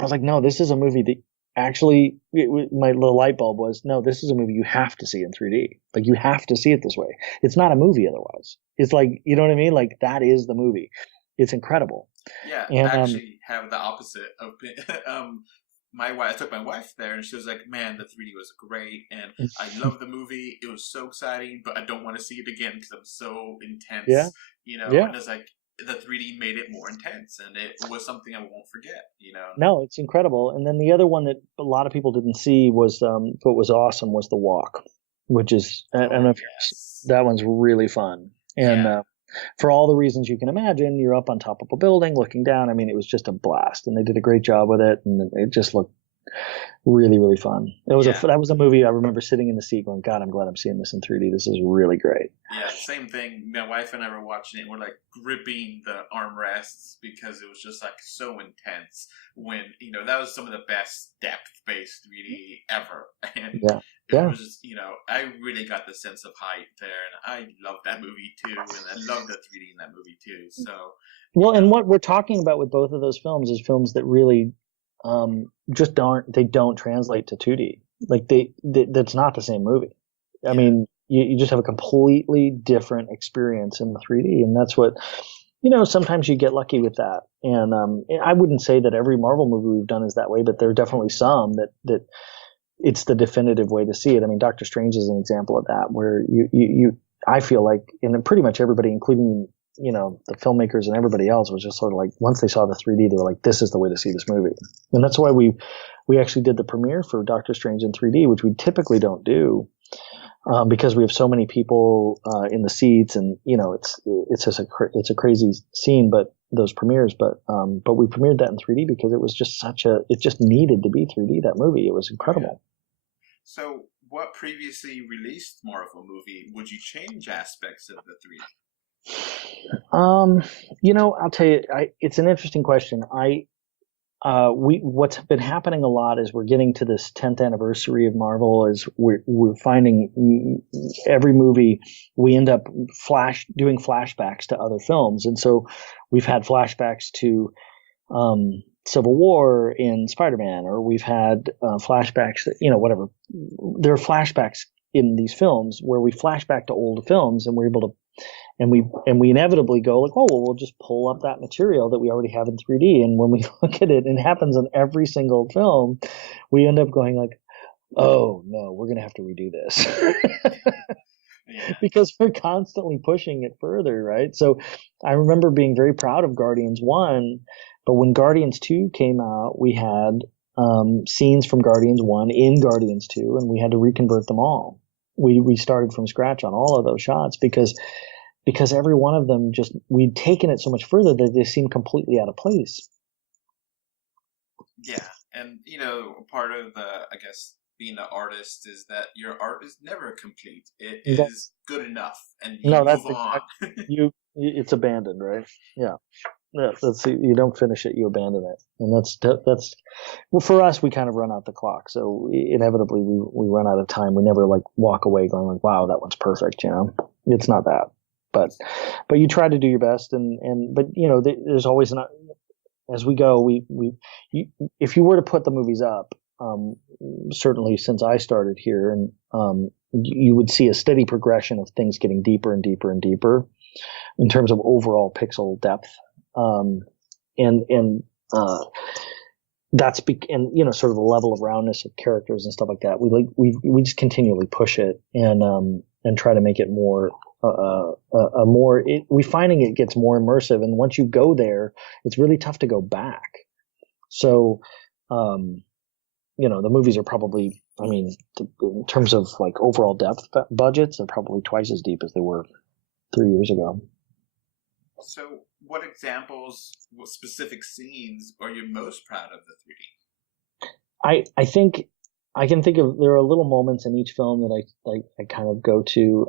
I was like, "No, this is a movie that actually," my little light bulb was, "No, this is a movie you have to see in 3D. Like, you have to see it this way. It's not a movie otherwise." It's like, you know what I mean? Like, that is the movie. It's incredible. Yeah, and, I actually have the opposite of I took my wife there, and she was like, "Man, the 3D was great, and I love the movie. It was so exciting, but I don't want to see it again because I'm so intense." Yeah. And it's like the 3D made it more intense, and it was something I won't forget. No, it's incredible. And then the other one that a lot of people didn't see was, what was awesome, was The Walk, which is, I don't know if that one's really fun. And for all the reasons you can imagine, you're up on top of a building looking down. I mean, it was just a blast, and they did a great job with it, and it just looked really, really fun. That was a movie I remember sitting in the seat going, "God, I'm glad I'm seeing this in 3D. This is really great." Yeah, same thing. My wife and I were watching it, and we're like gripping the armrests because it was just like so intense. When that was some of the best depth-based 3D ever, and it was just I really got the sense of height there, and I love that movie too, and I love the 3D in that movie too. So and what we're talking about with both of those films is films that really just don't translate to 2D. Like that's not the same movie. I mean, you just have a completely different experience in the 3D, and that's what, sometimes you get lucky with that. And I wouldn't say that every Marvel movie we've done is that way, but there are definitely some that it's the definitive way to see it. I mean, Doctor Strange is an example of that, where I feel like, and pretty much everybody, including the filmmakers and everybody else, was just sort of like, once they saw the 3D, they were like, "This is the way to see this movie." And that's why we actually did the premiere for Doctor Strange in 3D, which we typically don't do, because we have so many people in the seats, and it's just it's a crazy scene, but those premieres, but we premiered that in 3D because it was just it just needed to be 3D, that movie. It was incredible. So, what previously released Marvel movie would you change aspects of the 3D? I'll tell you, it's an interesting question. What's been happening a lot is we're getting to this 10th anniversary of Marvel, is we're finding every movie we end up doing flashbacks to other films. And so we've had flashbacks to, Civil War in Spider-Man, or we've had, flashbacks, whatever. There are flashbacks in these films where we flash back to old films, and we're able to, and we inevitably go like, "Oh, well, we'll just pull up that material that we already have in 3D." And when we look at it, and it happens in every single film, we end up going like, "Oh no, we're going to have to redo this." Because we're constantly pushing it further, right? So I remember being very proud of Guardians 1, but when Guardians 2 came out, we had scenes from Guardians 1 in Guardians 2, and we had to reconvert them all. We started from scratch on all of those shots because every one of them, just, we'd taken it so much further that they seemed completely out of place. Yeah, And part of I guess, being an artist is that your art is never complete. It is good enough, and you move on. It's abandoned, right? Yeah. Yeah, you don't finish it, you abandon it, and that's well, for us, we kind of run out the clock, so inevitably we run out of time. We never like walk away going like, wow, that one's perfect. It's not that, but you try to do your best, but there's always as we go, if you were to put the movies up, certainly since I started here, and you would see a steady progression of things getting deeper and deeper and deeper in terms of overall pixel depth. That's sort of the level of roundness of characters and stuff like that. We just continually push it and try to make it more we're finding it gets more immersive, and once you go there, it's really tough to go back. So the movies are probably, in terms of like overall depth budgets, are probably twice as deep as they were 3 years ago. So what examples, what specific scenes are you most proud of the 3D? I think I can think of, there are little moments in each film that I kind of go to.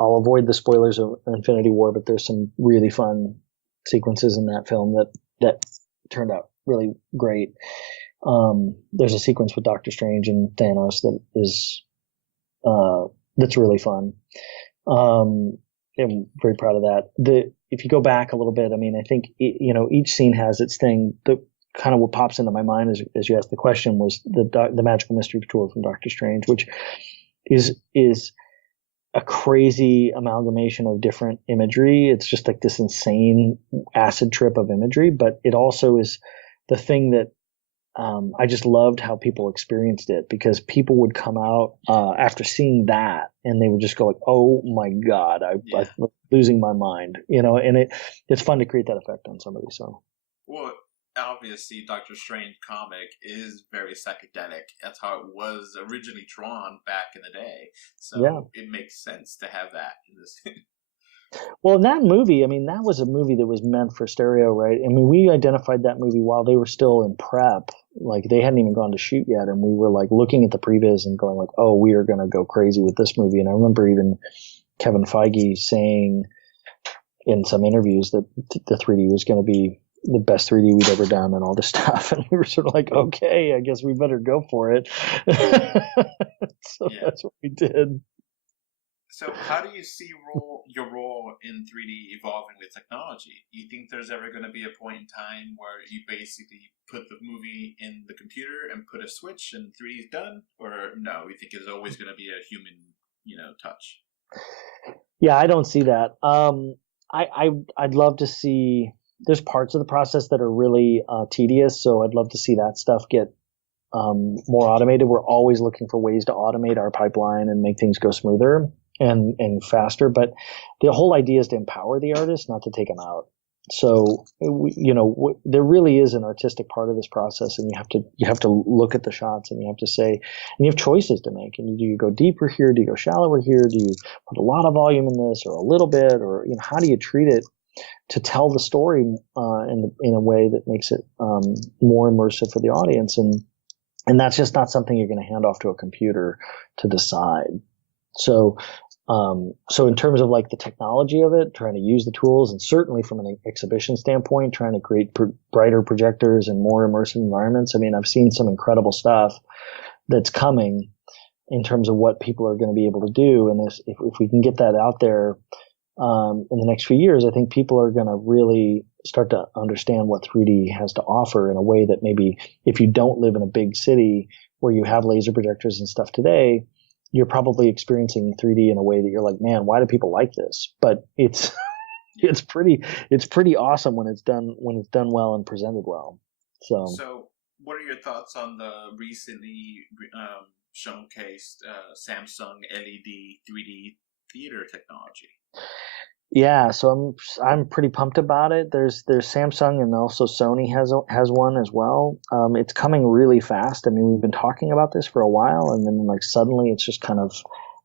I'll avoid the spoilers of Infinity War, but there's some really fun sequences in that film that turned out really great. There's a sequence with Doctor Strange and Thanos that is that's really fun. I'm very proud of that. If you go back a little bit, I think each scene has its thing. The kind of what pops into my mind as you asked the question was the Magical Mystery Tour from Doctor Strange, which is a crazy amalgamation of different imagery. It's just like this insane acid trip of imagery, but it also is the thing that I just loved how people experienced it, because people would come out after seeing that and they would just go like, "Oh my God, I'm losing my mind," and it's fun to create that effect on somebody. So, well, obviously, Doctor Strange comic is very psychedelic. That's how it was originally drawn back in the day. So It makes sense to have that in this. Well, in that movie, that was a movie that was meant for stereo, right? We identified that movie while they were still in prep. Like, they hadn't even gone to shoot yet, and we were like looking at the previs and going like, "Oh, we are going to go crazy with this movie." And I remember even Kevin Feige saying in some interviews that the 3D was going to be the best 3D we'd ever done and all this stuff. And we were sort of like, okay, I guess we better go for it. That's what we did. So how do you see your role in 3D evolving with technology? Do you think there's ever going to be a point in time where you basically put the movie in the computer and put a switch and 3D is done? Or no, you think it's always going to be a human, touch? Yeah, I don't see that. I'd love to see, there's parts of the process that are really tedious, so I'd love to see that stuff get more automated. We're always looking for ways to automate our pipeline and make things go smoother and faster, but the whole idea is to empower the artist, not to take them out. So there really is an artistic part of this process, and you have to look at the shots, and you have to say, and you have choices to make. And do you go deeper here? Do you go shallower here? Do you put a lot of volume in this, or a little bit, or how do you treat it to tell the story in a way that makes it more immersive for the audience? And that's just not something you're going to hand off to a computer to decide. So in terms of like the technology of it, trying to use the tools, and certainly from an exhibition standpoint, trying to create brighter projectors and more immersive environments. I've seen some incredible stuff that's coming in terms of what people are going to be able to do. And if we can get that out there in the next few years, I think people are going to really start to understand what 3D has to offer in a way that maybe if you don't live in a big city where you have laser projectors and stuff today, you're probably experiencing 3D in a way that you're like, man, why do people like this? But it's pretty awesome when it's done well and presented well. So what are your thoughts on the recently showcased Samsung LED 3D theater technology? Yeah, so I'm pretty pumped about it. There's Samsung, and also Sony has one as well. It's coming really fast. We've been talking about this for a while, and then like suddenly it's just kind of,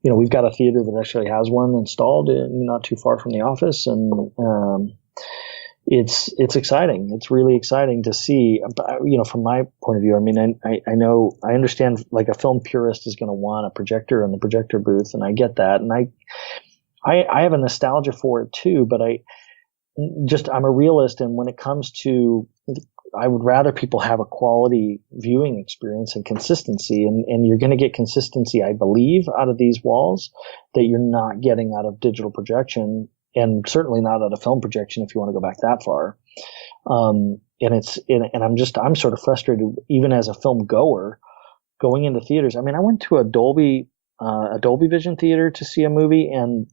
we've got a theater that actually has one installed not too far from the office, and it's exciting. It's really exciting to see, from my point of view. I mean, I understand like a film purist is going to want a projector in the projector booth, and I get that. And I have a nostalgia for it too, but I'm a realist. And when it comes to, I would rather people have a quality viewing experience and consistency, and you're going to get consistency, I believe, out of these walls that you're not getting out of digital projection, and certainly not out of film projection if you want to go back that far. I'm sort of frustrated, even as a film goer, going into theaters. I mean, I went to a Dolby Vision theater to see a movie, and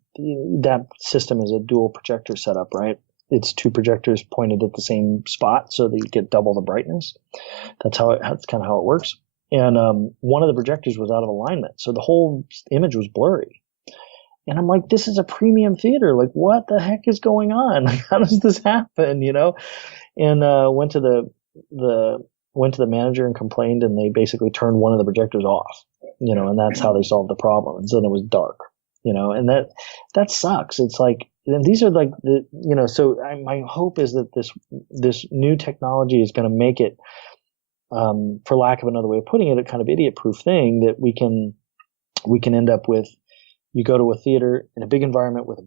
that system is a dual projector setup, right? It's two projectors pointed at the same spot so that you get double the brightness. That's kind of how it works. And one of the projectors was out of alignment, so the whole image was blurry. And I'm like, this is a premium theater. Like, what the heck is going on? How does this happen? And went to the manager and complained, and they basically turned one of the projectors off. And that's how they solved the problem. And so then it was dark. And that sucks. It's like, and these are like my hope is that this new technology is going to make it, for lack of another way of putting it, a kind of idiot-proof thing that we can end up with. You go to a theater in a big environment with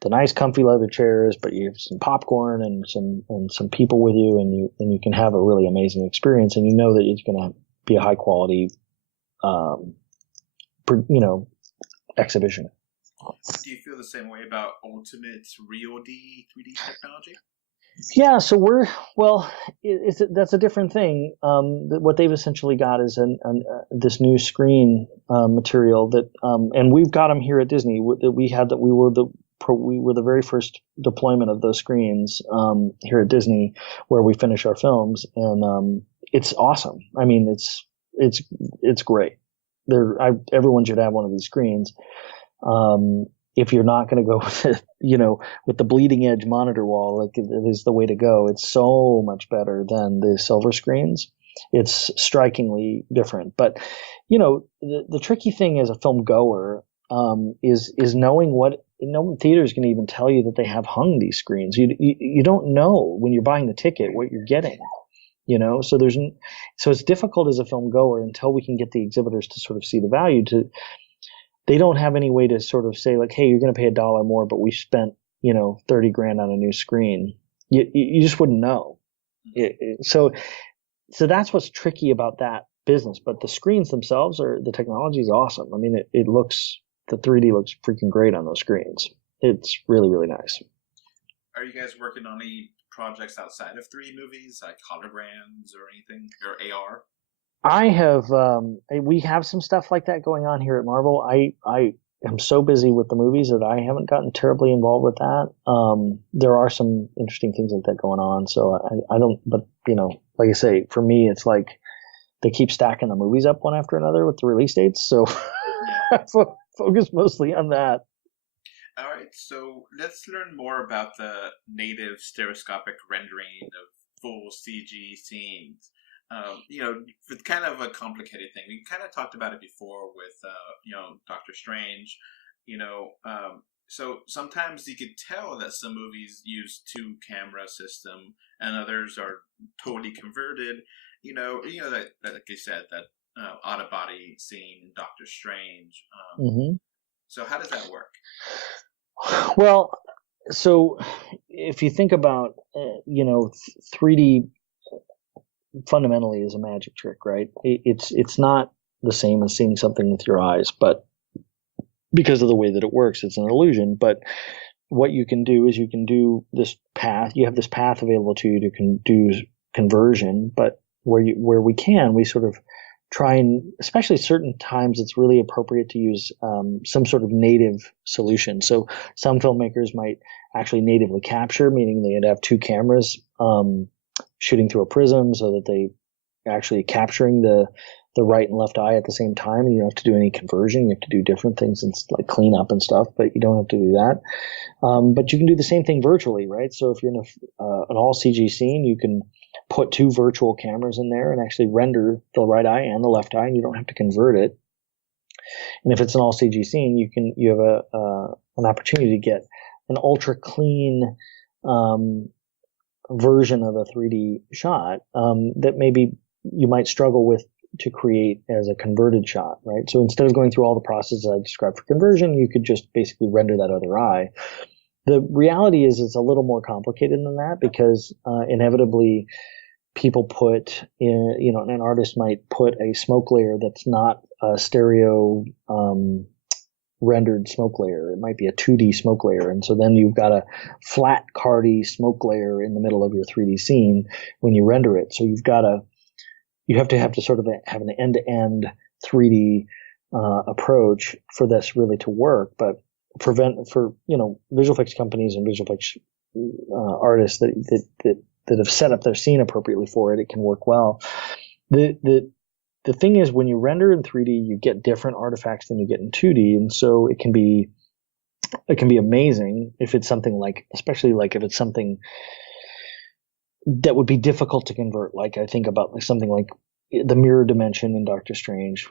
the nice comfy leather chairs, but you have some popcorn and some people with you, and you can have a really amazing experience, and you know that it's going to be a high quality, exhibition. Do you feel the same way about Ultimate's Real 3D technology? Yeah, so that's a different thing. What they've essentially got is this new screen material that, and we've got them here at Disney. We were the very first deployment of those screens here at Disney, where we finish our films, and it's awesome. I mean, it's great. Everyone should have one of these screens. If you're not going to go with it, with the bleeding edge monitor wall, like it is the way to go. It's so much better than the silver screens. It's strikingly different. But, the tricky thing as a film goer, is knowing no theater is going to even tell you that they have hung these screens. You don't know when you're buying the ticket what you're getting. So it's difficult as a film goer until we can get the exhibitors to sort of see the value they don't have any way to sort of say like, hey, you're going to pay $1 more, but we spent, $30,000 on a new screen. You just wouldn't know. So that's what's tricky about that business. But the screens themselves the technology is awesome. I mean, the 3D looks freaking great on those screens. It's really, really nice. Are you guys working on any projects outside of 3D movies, like holograms or anything, or AR? I have, we have some stuff like that going on here at Marvel. I am so busy with the movies that I haven't gotten terribly involved with that. There are some interesting things like that going on. So I don't, but like I say, for me, it's like they keep stacking the movies up one after another with the release dates. So I focus mostly on that. All right. So let's learn more about the native stereoscopic rendering of full CG scenes. It's kind of a complicated thing. We kind of talked about it before with, Doctor Strange, so sometimes you could tell that some movies use 2-camera system and others are totally converted, that like you said, that out-of-body scene in Doctor Strange. So how does that work? Well, so if you think about, 3D fundamentally is a magic trick, right? It's not the same as seeing something with your eyes, but because of the way that it works, it's an illusion. But what you can do is you can do this path. You have this path available to you to do conversion, but where we sort of try and, especially certain times, it's really appropriate to use some sort of native solution. So some filmmakers might actually natively capture, meaning they'd have 2 cameras shooting through a prism so that they actually capturing the right and left eye at the same time. You don't have to do any conversion. You have to do different things and like clean up and stuff, but you don't have to do that. But you can do the same thing virtually, right? So if you're in an all CG scene, you can put 2 virtual cameras in there and actually render the right eye and the left eye, and you don't have to convert it. And if it's an all CG scene, you have an opportunity to get an ultra clean version of a 3D shot that maybe you might struggle with to create as a converted shot, right? So instead of going through all the processes I described for conversion, you could just basically render that other eye. The reality is it's a little more complicated than that because inevitably people put in, an artist might put a smoke layer that's not a stereo rendered smoke layer. It might be a 2D smoke layer. And so then you've got a flat cardy smoke layer in the middle of your 3D scene when you render it. So you have to sort of have an end-to-end 3D approach for this really to work. But for visual effects companies and visual effects artists that have set up their scene appropriately for it, it can work well. The thing is, when you render in 3D, you get different artifacts than you get in 2D, and so it can be amazing if it's something like, especially like if it's something that would be difficult to convert. Like I think about something like the mirror dimension in Doctor Strange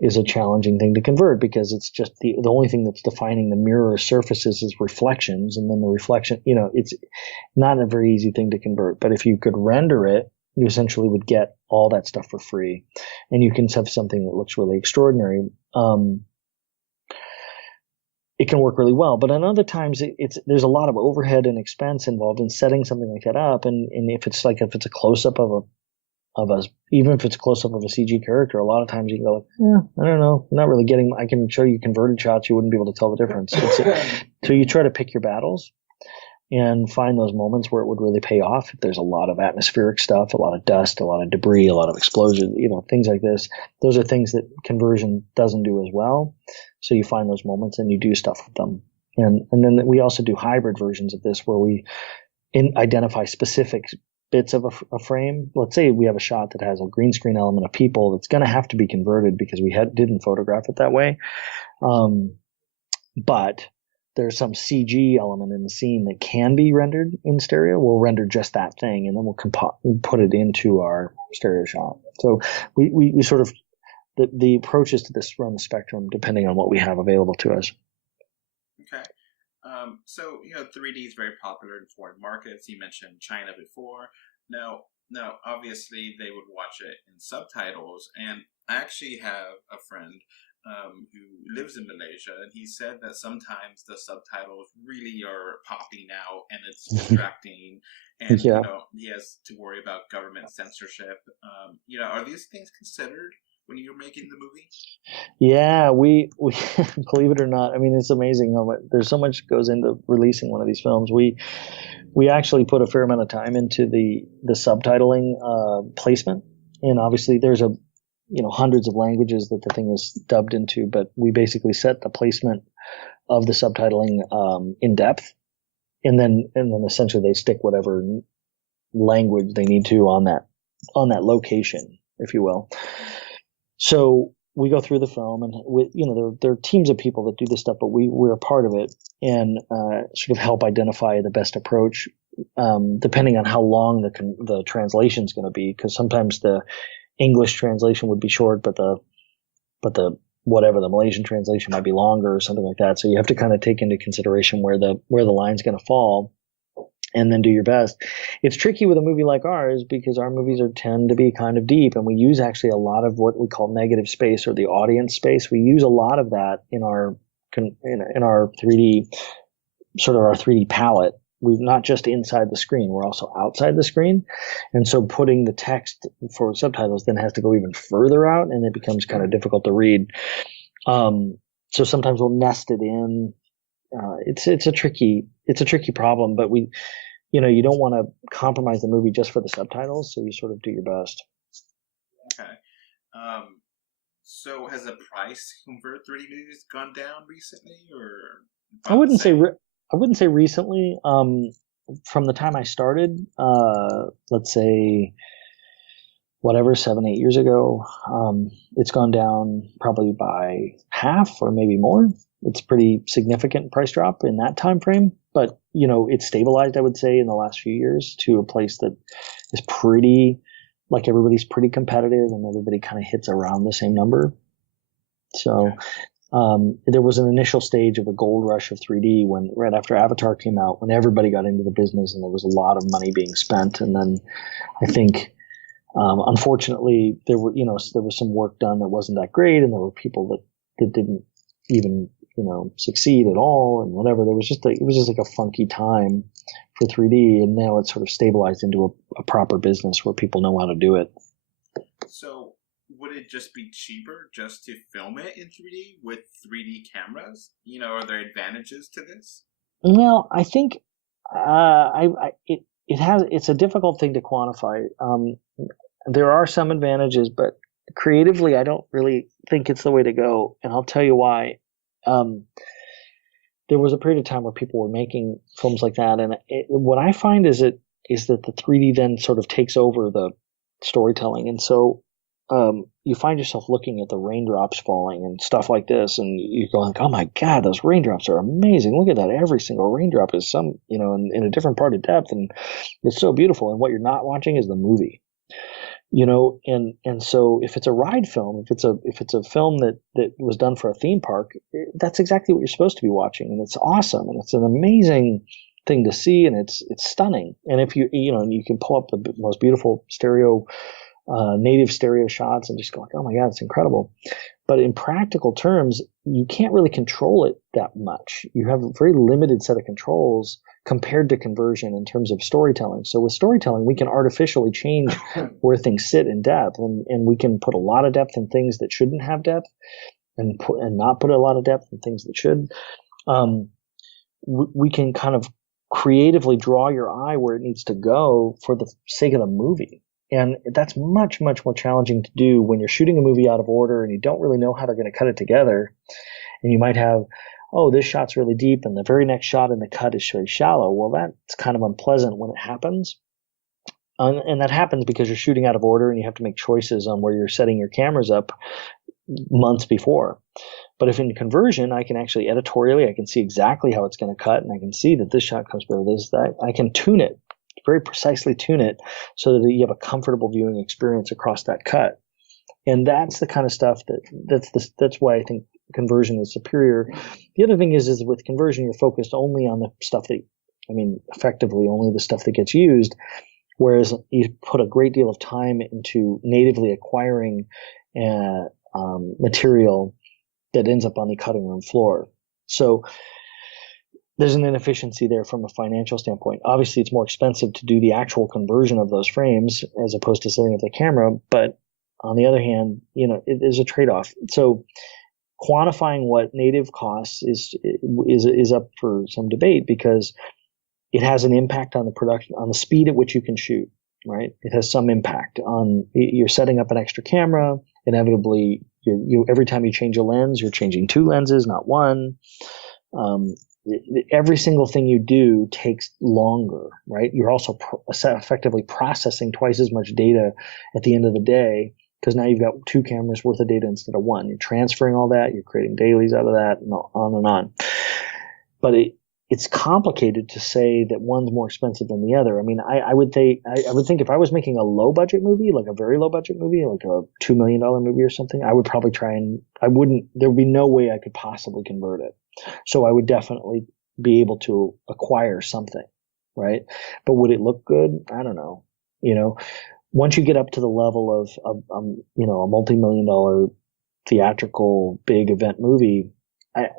is a challenging thing to convert because it's just the only thing that's defining the mirror surfaces is reflections, and then the reflection, it's not a very easy thing to convert. But if you could render it, you essentially would get all that stuff for free, and you can have something that looks really extraordinary. It can work really well, but on other times there's a lot of overhead and expense involved in setting something like that up. And if it's a close up even if it's a close up of a CG character, a lot of times you can go, I don't know, I'm not really getting. I can show you converted shots, you wouldn't be able to tell the difference. So you try to pick your battles and find those moments where it would really pay off. If there's a lot of atmospheric stuff, a lot of dust, a lot of debris, a lot of explosion, things like this. Those are things that conversion doesn't do as well. So you find those moments and you do stuff with them. And then we also do hybrid versions of this where we identify specific bits of a frame. Let's say we have a shot that has a green screen element of people that's going to have to be converted because we didn't photograph it that way. But there's some CG element in the scene that can be rendered in stereo. We'll render just that thing, and then we'll put it into our stereo shot. So we sort of, the approaches to this run the spectrum depending on what we have available to us. Okay. So 3D is very popular in foreign markets. You mentioned China before. Now, obviously, they would watch it in subtitles, and I actually have a friend who lives in Malaysia, and he said that sometimes the subtitles really are popping out and it's distracting, and he has to worry about government censorship. Are these things considered when you're making the movie? Yeah, we believe it or not, I mean, it's amazing how much, there's so much goes into releasing one of these films. We actually put a fair amount of time into the subtitling placement, and obviously there's hundreds of languages that the thing is dubbed into, but we basically set the placement of the subtitling in depth, and then essentially they stick whatever language they need to on that location, if you will. So we go through the film, and there are teams of people that do this stuff, but we're a part of it and sort of help identify the best approach, depending on how long the translation is going to be, because sometimes the English translation would be short, but the Malaysian translation might be longer or something like that. So you have to kind of take into consideration where the line's going to fall, and then do your best. It's tricky with a movie like ours because our movies tend to be kind of deep, and we use actually a lot of what we call negative space, or the audience space. We use a lot of that in our 3D, sort of our 3D palette. We're not just inside the screen, we're also outside the screen. And so putting the text for subtitles then has to go even further out, and it becomes kind of difficult to read. So sometimes we'll nest it in. It's a tricky problem, but you don't want to compromise the movie just for the subtitles, so you sort of do your best. Okay. So has the price to convert 3D movies gone down recently, or? I wouldn't say recently. From the time I started, let's say, 7-8 years ago, it's gone down probably by half or maybe more. It's pretty significant price drop in that time frame, but it's stabilized, I would say, in the last few years to a place that is pretty, like, everybody's pretty competitive and everybody kind of hits around the same number. So There was an initial stage of a gold rush of 3D right after Avatar came out, when everybody got into the business and there was a lot of money being spent. And then I think, unfortunately, there was some work done that wasn't that great, and there were people that didn't even, succeed at all, and whatever. It was just like a funky time for 3D, and now it's sort of stabilized into a proper business where people know how to do it. So would it just be cheaper just to film it in 3D with 3D cameras? Are there advantages to this? Well, I think it's a difficult thing to quantify. There are some advantages, but creatively, I don't really think it's the way to go, and I'll tell you why. There was a period of time where people were making films like that, and what I find is that the 3D then sort of takes over the storytelling, and so you find yourself looking at the raindrops falling and stuff like this, and you go like, oh my God, those raindrops are amazing. Look at that. Every single raindrop is in a different part of depth, and it's so beautiful. And what you're not watching is the movie, and so if it's a ride film, if it's a film that was done for a theme park, that's exactly what you're supposed to be watching. And it's awesome. And it's an amazing thing to see. And it's stunning. And if you can pull up the most beautiful native stereo shots and just go like, oh my God, it's incredible. But in practical terms, you can't really control it that much. You have a very limited set of controls compared to conversion in terms of storytelling. So with storytelling, we can artificially change where things sit in depth, and we can put a lot of depth in things that shouldn't have depth, and not put a lot of depth in things that should. We can kind of creatively draw your eye where it needs to go for the sake of the movie. And that's much, much more challenging to do when you're shooting a movie out of order and you don't really know how they're going to cut it together. And you might have, oh, this shot's really deep and the very next shot in the cut is very shallow. Well, that's kind of unpleasant when it happens. And that happens because you're shooting out of order and you have to make choices on where you're setting your cameras up months before. But if in conversion, I can actually editorially, I can see exactly how it's going to cut, and I can see that this shot comes better, that I can tune it, very precisely tune it so that you have a comfortable viewing experience across that cut. And that's the kind of stuff that's why I think conversion is superior. The other thing is with conversion, you're focused only on the stuff effectively only the stuff that gets used, whereas you put a great deal of time into natively acquiring material that ends up on the cutting room floor. So there's an inefficiency there from a financial standpoint. Obviously, it's more expensive to do the actual conversion of those frames as opposed to setting up the camera. But on the other hand, there's a trade-off. So quantifying what native costs is up for some debate, because it has an impact on the production, on the speed at which you can shoot, right? It has some impact on, you're setting up an extra camera. Inevitably, every time you change a lens, you're changing two lenses, not one. Every single thing you do takes longer, right? You're also effectively processing twice as much data at the end of the day, because now you've got two cameras worth of data instead of one. You're transferring all that, you're creating dailies out of that, and on and on. But it's complicated to say that one's more expensive than the other. I mean, I would think if I was making a low budget movie, like a very low budget movie, like a $2 million movie or something, I would probably there would be no way I could possibly convert it. So I would definitely be able to acquire something, right? But would it look good? I don't know. Once you get up to the level of a multi-million-dollar theatrical big event movie, it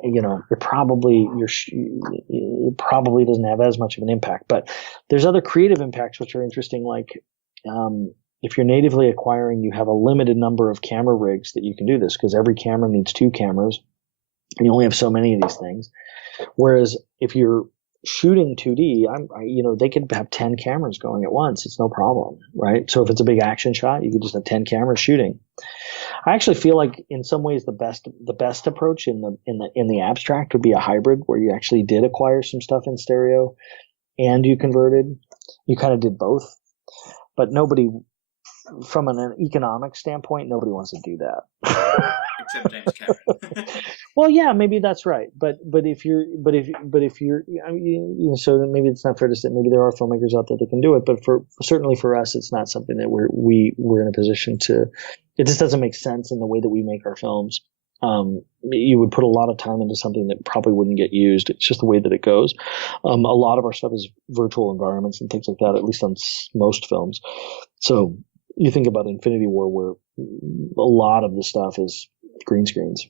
probably doesn't have as much of an impact. But there's other creative impacts which are interesting, like if you're natively acquiring, you have a limited number of camera rigs that you can do this, because every camera needs two cameras, and you only have so many of these things. Whereas if you're shooting 2D, they could have 10 cameras going at once. It's no problem, right? So if it's a big action shot, you could just have 10 cameras shooting. I actually feel like in some ways the best approach in the abstract would be a hybrid, where you actually did acquire some stuff in stereo and you converted. You kind of did both, but nobody, from an economic standpoint, nobody wants to do that. Except James Cameron. Well, yeah, maybe that's right. But if you're, so maybe it's not fair to say, maybe there are filmmakers out there that can do it. But certainly for us, it's not something that we're in a position to. It just doesn't make sense in the way that we make our films. you would put a lot of time into something that probably wouldn't get used. It's just the way that it goes. A lot of our stuff is virtual environments and things like that, at least on most films. So you think about Infinity War, where a lot of the stuff is green screens.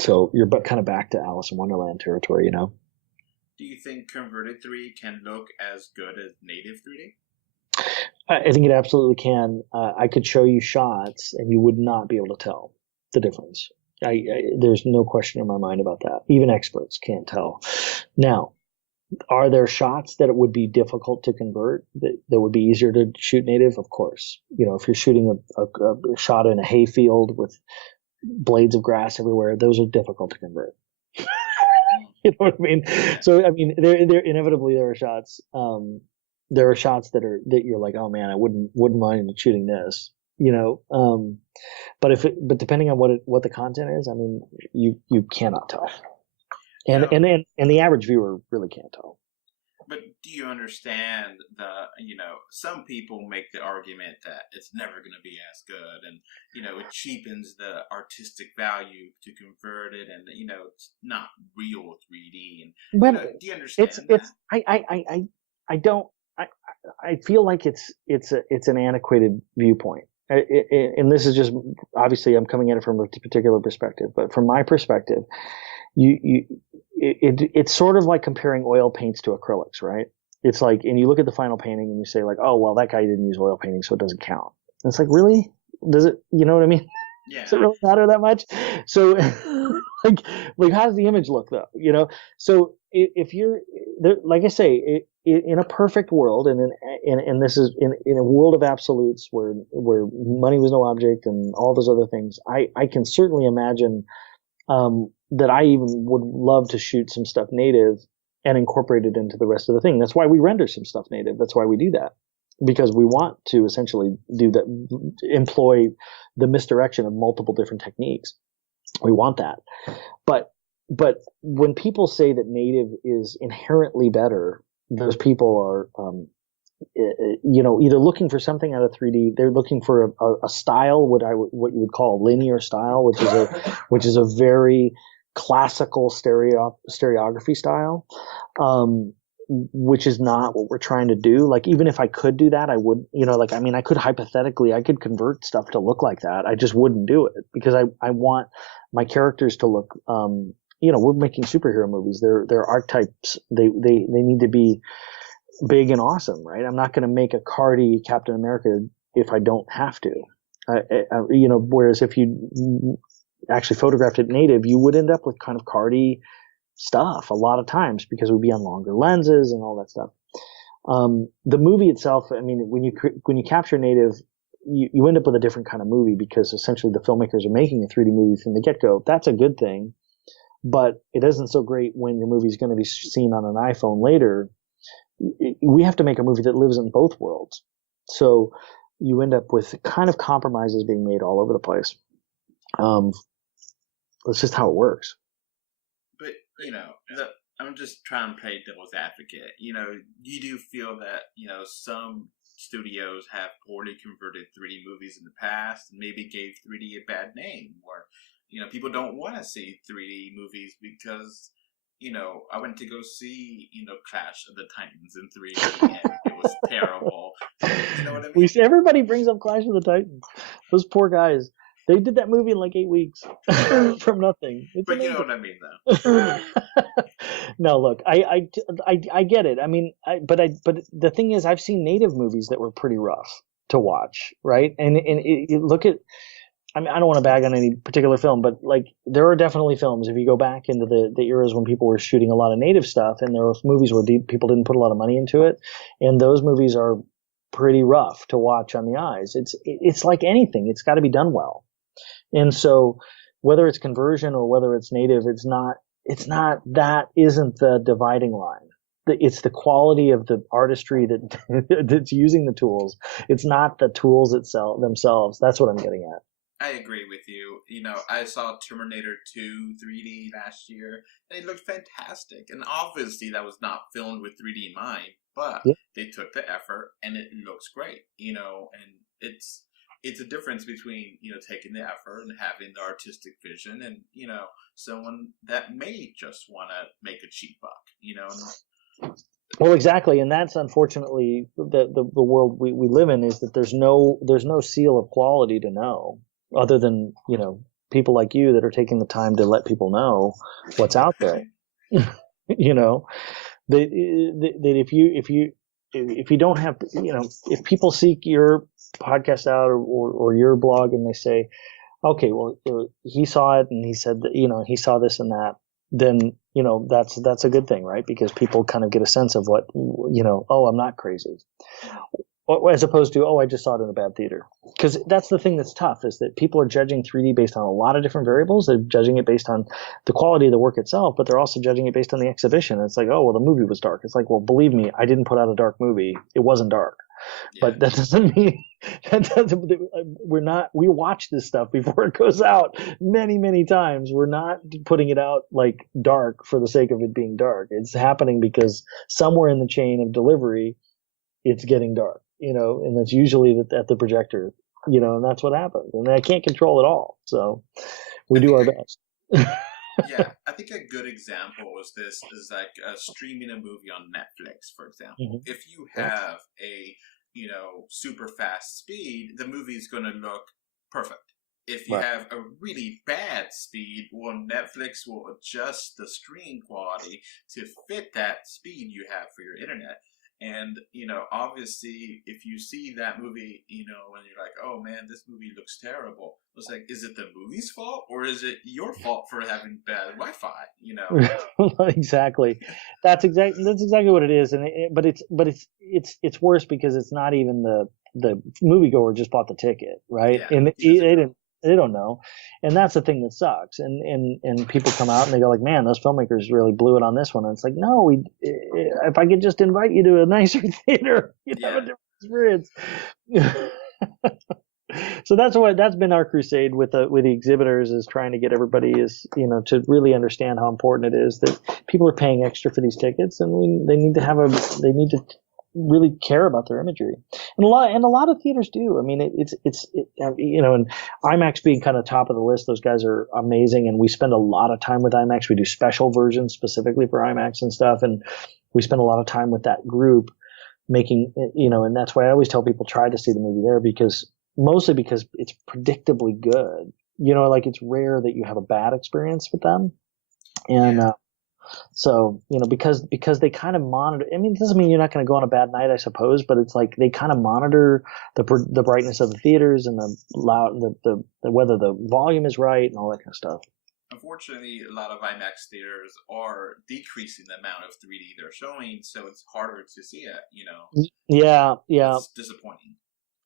So you're kind of back to Alice in Wonderland territory, you know? Do you think converted 3D can look as good as native 3D? I think it absolutely can. I could show you shots and you would not be able to tell the difference. There's no question in my mind about that. Even experts can't tell. Now, are there shots that it would be difficult to convert, that would be easier to shoot native? Of course. You know, if you're shooting a shot in a hayfield with blades of grass everywhere, those are difficult to convert. You know what I mean? So, I mean, there inevitably there are shots. There are shots that you're like, oh man, I wouldn't mind shooting this, you know. But depending on what the content is, I mean, you cannot tell, and the average viewer really can't tell. But do you understand some people make the argument that it's never going to be as good, and it cheapens the artistic value to convert it, and it's not real 3D. And but do you understand that? I don't. I feel like it's an antiquated viewpoint, and this is just obviously I'm coming at it from a particular perspective, but from my perspective, it's sort of like comparing oil paints to acrylics, right? It's like, and you look at the final painting and you say like, oh well, that guy didn't use oil painting, so it doesn't count. And it's like, really? Does it? You know what I mean? Yeah. Does it really matter that much? So, like, how does the image look though? You know, so if you're there, like I say, in a perfect world, and this is in a world of absolutes where money was no object and all those other things, I can certainly imagine that I even would love to shoot some stuff native and incorporate it into the rest of the thing. That's why we render some stuff native. That's why we do that, because we want to essentially do that, employ the misdirection of multiple different techniques. We want that. But when people say that native is inherently better, those people are, either looking for something out of 3D. They're looking for a style, what you would call a linear style, which is a very classical stereography style, which is not what we're trying to do. Like, even if I could do that, I would, I could hypothetically, I could convert stuff to look like that. I just wouldn't do it because I want my characters to look, we're making superhero movies. They're archetypes. They need to be big and awesome, right? I'm not going to make a Cardi Captain America if I don't have to. Whereas if you actually photographed it native, you would end up with kind of Cardi stuff a lot of times because it would be on longer lenses and all that stuff. The movie itself, I mean, when you capture native, you end up with a different kind of movie because essentially the filmmakers are making a 3D movie from the get-go. That's a good thing, but it isn't so great when your movie is going to be seen on an iPhone later. We have to make a movie that lives in both worlds. So you end up with kind of compromises being made all over the place. That's just how it works. But, I'm just trying to play devil's advocate. You do feel that, some studios have poorly converted 3D movies in the past and maybe gave 3D a bad name, or, people don't want to see 3D movies because, I went to go see, Clash of the Titans in 3D and it was terrible. You know what I mean? Everybody brings up Clash of the Titans. Those poor guys. They did that movie in like 8 weeks from nothing. It's but amazing. You know what I mean, though. No, look, I get it. I mean, but the thing is, I've seen native movies that were pretty rough to watch, right? And you look at, I mean, I don't want to bag on any particular film, but like there are definitely films. If you go back into the eras when people were shooting a lot of native stuff, and there were movies where people didn't put a lot of money into it, and those movies are pretty rough to watch on the eyes. It's like anything; it's got to be done well. And so whether it's conversion or whether it's native, that isn't the dividing line. It's the quality of the artistry that's using the tools. It's not the tools themselves. That's what I'm getting at. I agree with you. I saw Terminator 2 3D last year, and it looked fantastic. And obviously that was not filmed with 3D in mind, but They took the effort, and it looks great, and it's it's a difference between, taking the effort and having the artistic vision and, someone that may just want to make a cheap buck, Well, exactly, and that's unfortunately the world we live in, is that there's no seal of quality to know, other than people like you that are taking the time to let people know what's out there. That if you don't have, if people seek your podcast out or your blog and they say, okay, well, he saw it and he said that, he saw this and that, then, that's a good thing, right? Because people kind of get a sense of what, oh, I'm not crazy. As opposed to, oh, I just saw it in a bad theater. Because that's the thing that's tough, is that people are judging 3D based on a lot of different variables. They're judging it based on the quality of the work itself, but they're also judging it based on the exhibition. It's like, oh, well, the movie was dark. It's like, well, believe me, I didn't put out a dark movie. It wasn't dark. Yeah. But that doesn't mean we watch this stuff before it goes out many, many times. We're not putting it out like dark for the sake of it being dark. It's happening because somewhere in the chain of delivery, it's getting dark, and that's usually at the projector, and that's what happens. And I can't control it all. So we do our best. Yeah, I think a good example was this is like streaming a movie on Netflix, for example. Mm-hmm. If you have a, super fast speed, the movie is going to look perfect. If you have a really bad speed, well, Netflix will adjust the stream quality to fit that speed you have for your internet. And, obviously, if you see that movie, and you're like, oh, man, this movie looks terrible. It's like, is it the movie's fault or is it your fault for having bad Wi-Fi, Exactly. That's exactly what it is. And but it's worse because it's not even the moviegoer just bought the ticket, right? Yeah, and they don't know. And that's the thing that sucks. And people come out and they go like, man, those filmmakers really blew it on this one. And it's like, no, if I could just invite you to a nicer theater, you'd have a different experience. So that's been our crusade with the exhibitors, is trying to get everybody to really understand how important it is that people are paying extra for these tickets, and they need to really care about their imagery, and a lot of theaters do. I mean, and IMAX being kind of top of the list, those guys are amazing, and we spend a lot of time with IMAX. We do special versions specifically for IMAX and stuff, and we spend a lot of time with that group making, and that's why I always tell people try to see the movie there, mostly because it's predictably good. Like it's rare that you have a bad experience with them, and. So, because they kind of monitor, I mean, it doesn't mean you're not going to go on a bad night, I suppose, but it's like they kind of monitor the brightness of the theaters and the whether the volume is right and all that kind of stuff. Unfortunately, a lot of IMAX theaters are decreasing the amount of 3D they're showing, so it's harder to see it, Yeah. It's disappointing.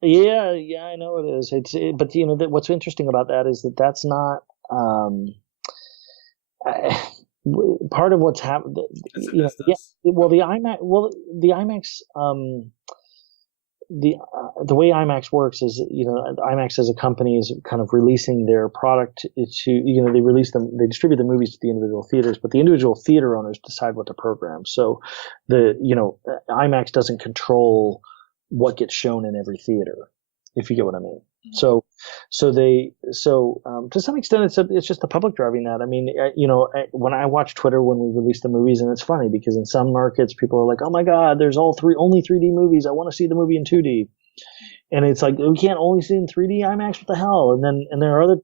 Yeah, I know it is. But what's interesting about that is that that's not, part of what's happened, the way IMAX works is, IMAX as a company is kind of releasing their product to, they distribute the movies to the individual theaters, but the individual theater owners decide what to program. So IMAX doesn't control what gets shown in every theater, if you get what I mean. So to some extent, it's just the public driving that. I mean, when I watch Twitter when we release the movies, and it's funny because in some markets people are like, "Oh my God, there's only 3D movies. I want to see the movie in 2D," and it's like, we can't only see in 3D IMAX. What the hell? And there are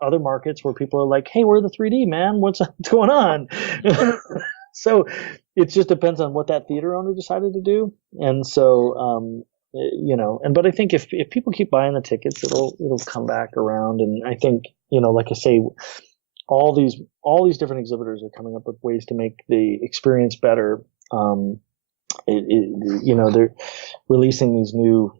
other markets where people are like, "Hey, we're the 3D, man. What's going on?" So it just depends on what that theater owner decided to do, and so. But I think if people keep buying the tickets, it'll come back around. And I think, like I say, all these different exhibitors are coming up with ways to make the experience better. They're releasing these new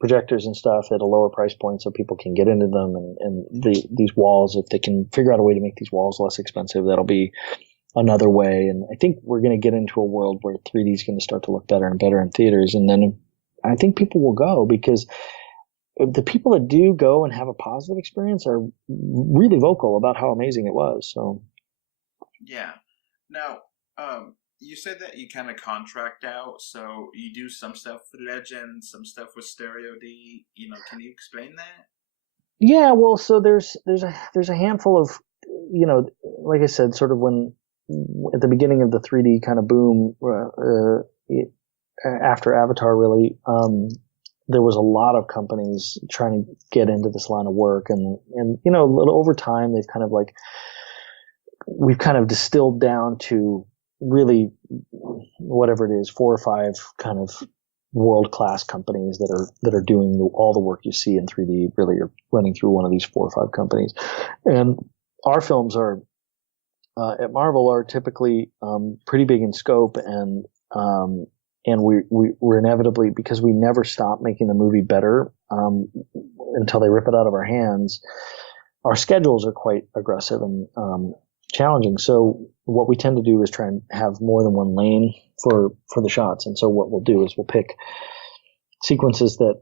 projectors and stuff at a lower price point so people can get into them, and these walls, if they can figure out a way to make these walls less expensive, that'll be another way. And I think we're going to get into a world where 3D is going to start to look better and better in theaters, and then I think people will go, because the people that do go and have a positive experience are really vocal about how amazing it was. So, yeah. Now, you said that you kind of contract out, so you do some stuff with Legend, some stuff with Stereo D. Can you explain that? Yeah, well, so there's a handful of, like I said, sort of when at the beginning of the 3D kind of boom, after Avatar, really, there was a lot of companies trying to get into this line of work, and over time they've kind of we've kind of distilled down to really whatever it is, 4 or 5 kind of world-class companies that are doing all the work you see in 3D really are running through one of these 4 or 5 companies. And our films are at Marvel are typically pretty big in scope, and we're inevitably, because we never stop making the movie better until they rip it out of our hands, our schedules are quite aggressive and challenging. So what we tend to do is try and have more than one lane for the shots. And so what we'll do is we'll pick sequences that,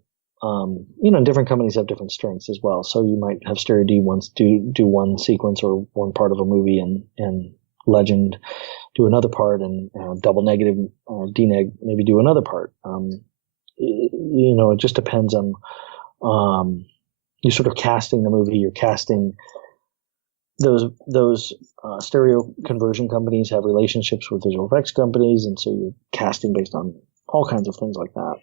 different companies have different strengths as well. So you might have Stereo D once do one sequence or one part of a movie, and Legend do another part, and Double Negative or D-Neg maybe do another part. It just depends on, you're sort of casting the movie, you're casting those stereo conversion companies have relationships with visual effects companies, and so you're casting based on all kinds of things like that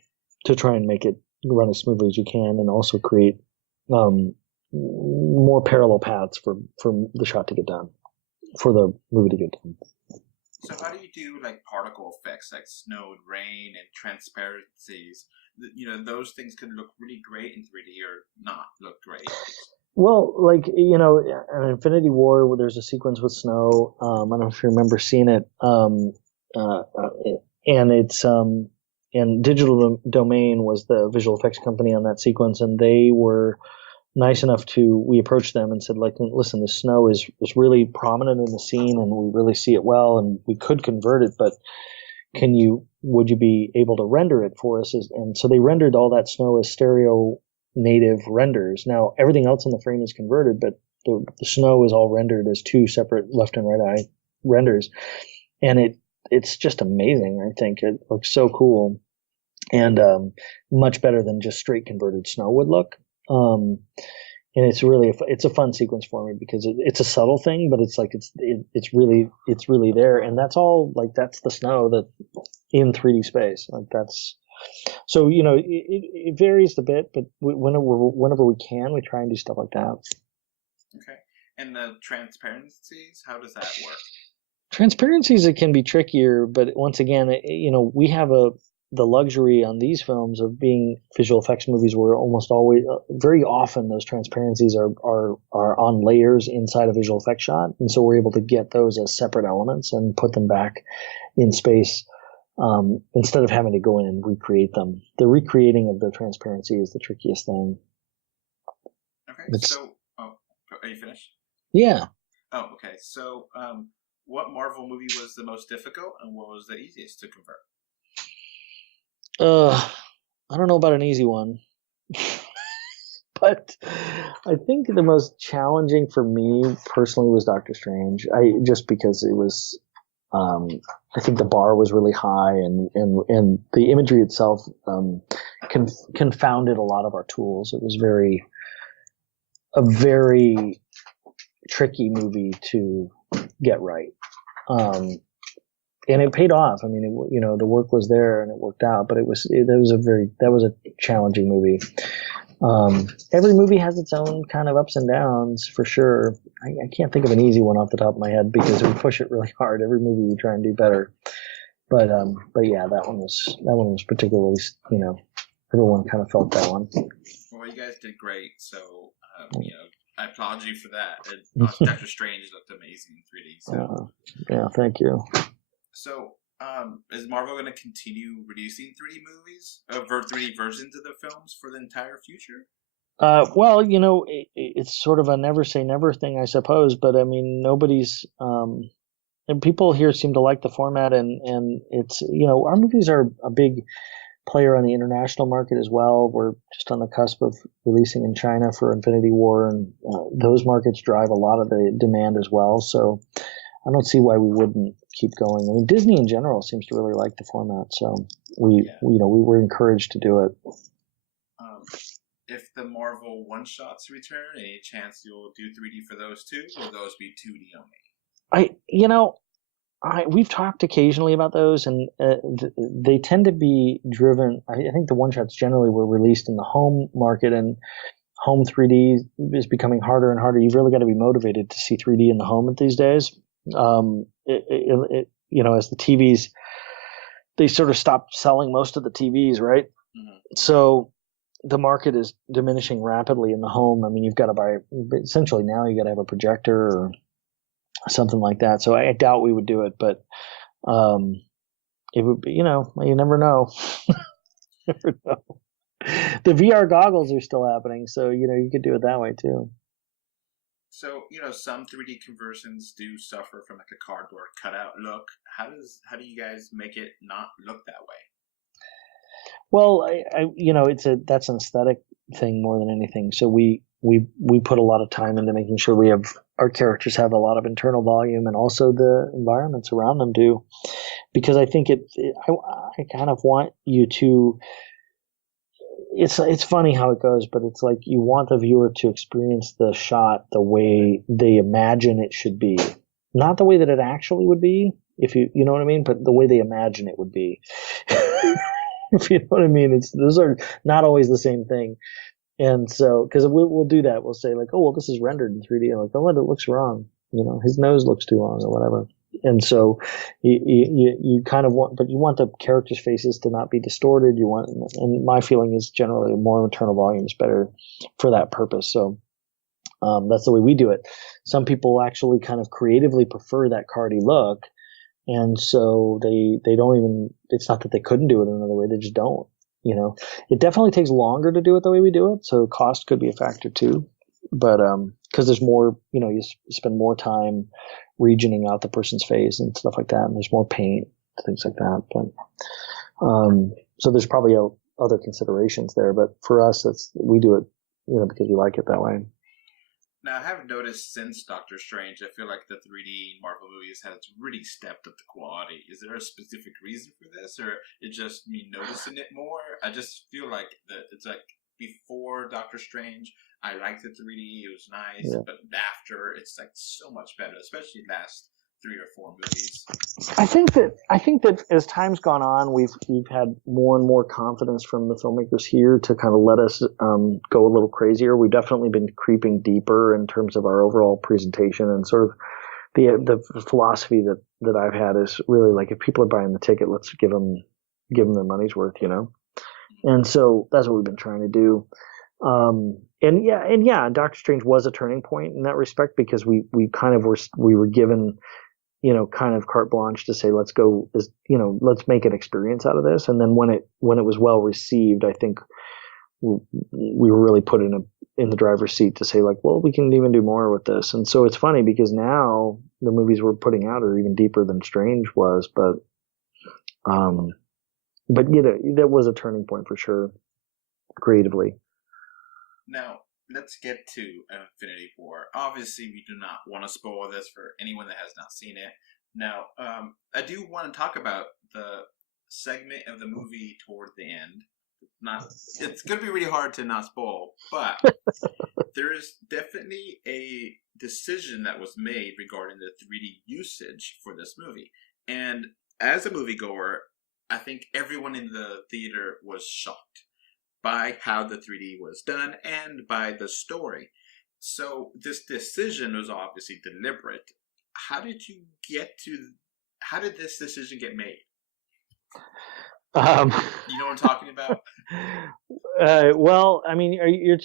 to try and make it run as smoothly as you can, and also create more parallel paths for the shot to get done, for the movie to get done. So how do you do particle effects like snow and rain and transparencies? Those things can look really great in 3D or not look great. Well, in Infinity War, where there's a sequence with snow, I don't know if you remember seeing it, and it's and Digital Domain was the visual effects company on that sequence, and they were nice enough we approached them and said, listen, the snow is really prominent in the scene, and we really see it well, and we could convert it, but would you be able to render it for us? And so they rendered all that snow as stereo native renders. Now everything else in the frame is converted, but the snow is all rendered as 2 separate left and right eye renders, and it's just amazing. I think it looks so cool, and much better than just straight converted snow would look. And it's really it's a fun sequence for me because it's a subtle thing, but it's it's really there, and that's all that's the snow that in 3D space. So it varies a bit, but whenever we can, we try and do stuff like that. Okay, and the transparencies, how does that work? Transparencies, it can be trickier, but once again, we have the luxury on these films of being visual effects movies where almost always, very often, those transparencies are on layers inside a visual effects shot, and so we're able to get those as separate elements and put them back in space instead of having to go in and recreate them. The recreating of the transparency is the trickiest thing. Okay, so are you finished? Yeah. Oh, okay. So what Marvel movie was the most difficult, and what was the easiest to convert? I don't know about an easy one, but I think the most challenging for me personally was Doctor Strange. Just because it was, I think the bar was really high, and the imagery itself confounded a lot of our tools. It was a very tricky movie to get right. And it paid off. I mean, the work was there and it worked out, but that was a challenging movie. Every movie has its own kind of ups and downs for sure. I can't think of an easy one off the top of my head because we push it really hard. Every movie we try and do better. But yeah, that one was particularly, everyone kind of felt that one. Well, you guys did great. So, I applaud you for that. Doctor Strange looked amazing in 3D. So. Yeah, thank you. So, is Marvel going to continue releasing 3D movies, 3D versions of the films for the entire future? Well, it's sort of a never say never thing, I suppose. But I mean, and people here seem to like the format, and it's, our movies are a big player on the international market as well. We're just on the cusp of releasing in China for Infinity War, and those markets drive a lot of the demand as well. So I don't see why we wouldn't keep going. I mean, Disney in general seems to really like the format, so we were encouraged to do it. If the Marvel one-shots return, any chance you'll do 3D for those too, or will those be 2D only? We've talked occasionally about those, and they tend to be driven. I think the one-shots generally were released in the home market, and home 3D is becoming harder and harder. You've really got to be motivated to see 3D in the home these days. As the TVs, they sort of stopped selling most of the TVs, right? Mm-hmm. So the market is diminishing rapidly in the home. I mean, you've got to buy, essentially now you got to have a projector or something like that. So I doubt we would do it, but it would be, you never know. Never know. The VR goggles are still happening, so you could do it that way too. So some 3D conversions do suffer from like a cardboard cutout look. How do you guys make it not look that way? Well, that's an aesthetic thing more than anything. So we put a lot of time into making sure our characters have a lot of internal volume, and also the environments around them do, because I think I kind of want you to. It's funny how it goes, but it's like you want the viewer to experience the shot the way they imagine it should be, not the way that it actually would be, if you know what I mean, but the way they imagine it would be. If you know what I mean, those are not always the same thing. And so, because we'll do that, we'll say like, oh, well, this is rendered in 3D. I'm like, oh, it looks wrong. His nose looks too long or whatever. And so you kind of want, but you want the characters' faces to not be distorted. And my feeling is generally more internal volume is better for that purpose. So that's the way we do it. Some people actually kind of creatively prefer that cardy look. And so they don't even, it's not that they couldn't do it another way, they just don't, It definitely takes longer to do it the way we do it, so cost could be a factor too. But because there's more, you spend more time regioning out the person's face and stuff like that, and there's more paint, things like that. But so there's probably other considerations there, but for us, we do it, because we like it that way. Now, I have noticed since Doctor Strange, I feel like the 3D Marvel movies has really stepped up the quality. Is there a specific reason for this, or it's just me noticing it more? I just feel like it's like before Doctor Strange, I liked the 3D, it was nice, yeah. But after, it's like so much better, especially last 3 or 4 movies. I think that as time's gone on, we've had more and more confidence from the filmmakers here to kind of let us go a little crazier. We've definitely been creeping deeper in terms of our overall presentation, and sort of the philosophy that I've had is really like, if people are buying the ticket, let's give them their money's worth, And so that's what we've been trying to do. And Doctor Strange was a turning point in that respect, because we were given, kind of carte blanche to say, let's go, let's make an experience out of this. And then when it was well received, I think we were really put in the driver's seat to say like, well, we can even do more with this. And so it's funny because now the movies we're putting out are even deeper than Strange was, but that was a turning point for sure, creatively. Now, let's get to Infinity War. Obviously, we do not want to spoil this for anyone that has not seen it. Now, I do want to talk about the segment of the movie toward the end. It's going to be really hard to not spoil, but there is definitely a decision that was made regarding the 3D usage for this movie. And as a moviegoer, I think everyone in the theater was shocked by how the 3D was done and by the story. So this decision was obviously deliberate. How did this decision get made? You know what I'm talking about? Well, I mean, you're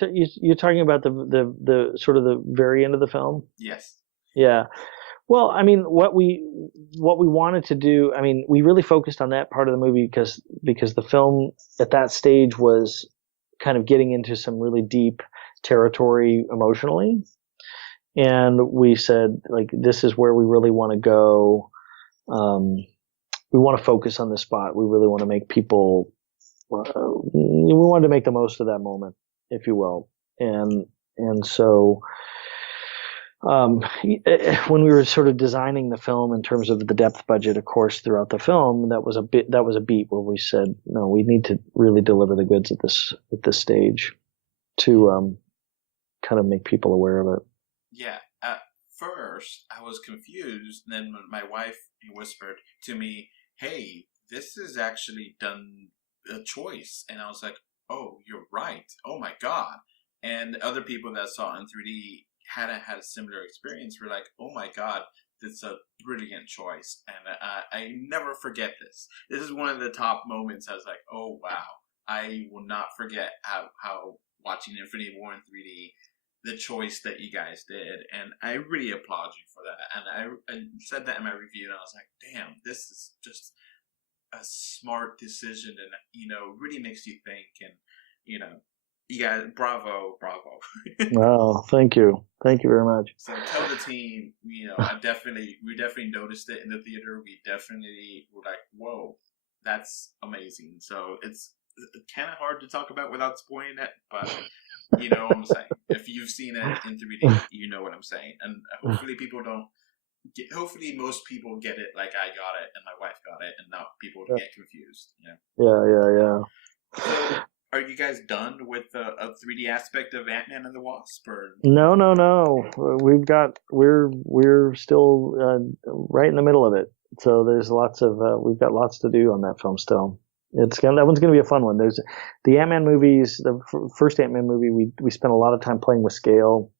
talking about the sort of the very end of the film? Yes. Yeah. Well, I mean, what we wanted to do, I mean, we really focused on that part of the movie because the film at that stage was kind of getting into some really deep territory emotionally. And we said, like, this is where we really want to go. We want to focus on this spot. We really want to make people, we wanted to make the most of that moment, if you will. And so when we were sort of designing the film in terms of the depth budget, of course, throughout the film, that was a beat where we said, no, we need to really deliver the goods at this stage to kind of make people aware of it. Yeah. At first, I was confused. Then my wife whispered to me, "Hey, this is actually done a choice," and I was like, "Oh, you're right. Oh my God!" And other people that saw it in 3D hadn't had a similar experience were like, "Oh my God, this is a brilliant choice," and I never forget this. This is one of the top moments. I was like, "Oh wow." I will not forget how watching Infinity War in 3D, the choice that you guys did, and I really applaud you for that. And I said that in my review, and I was like, damn, this is just a smart decision, and really makes you think, and you guys, bravo. Wow, thank you very much. So tell the team, we definitely noticed it in the theater. We definitely were like, whoa, that's amazing. So it's kind of hard to talk about without spoiling it, but you know what I'm saying. If you've seen it in 3D, you know what I'm saying. And hopefully hopefully most people get it like I got it and my wife got it, and not people get confused. Yeah. So, are you guys done with the 3D aspect of Ant-Man and the Wasp? Or? No. We're still right in the middle of it. So there's we've got lots to do on that film still. That one's going to be a fun one. There's the Ant-Man movies. The first Ant-Man movie, we spent a lot of time playing with scale.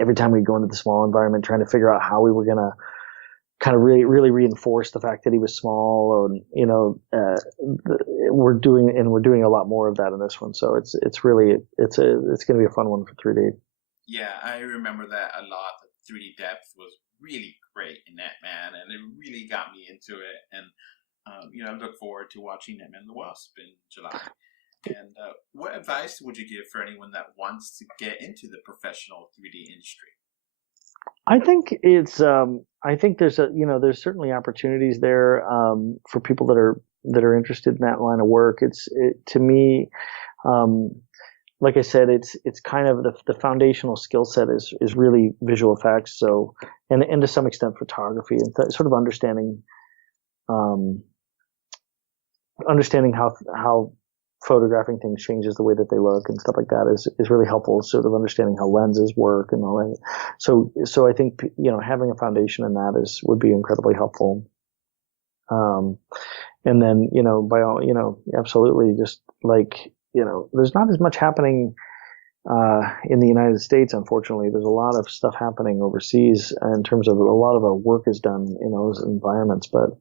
Every time we go into the small environment, trying to figure out how we were going to kind of really reinforce the fact that he was small. And we're doing a lot more of that in this one. So it's going to be a fun one for 3D. Yeah, I remember that a lot. The 3D depth was really great in Ant-Man, and it really got me into it. And I look forward to watching Ant-Man and the Wasp in July. And what advice would you give for anyone that wants to get into the professional 3D industry? I think there's certainly opportunities there for people that are interested in that line of work. To me, like I said, it's kind of the foundational skill set is really visual effects. So and to some extent photography, and sort of understanding how photographing things changes the way that they look and stuff like that is really helpful. Sort of understanding how lenses work and all that. So I think having a foundation in that would be incredibly helpful. And then by all absolutely, just like there's not as much happening in the United States. Unfortunately, there's a lot of stuff happening overseas in terms of a lot of our work is done in those environments, but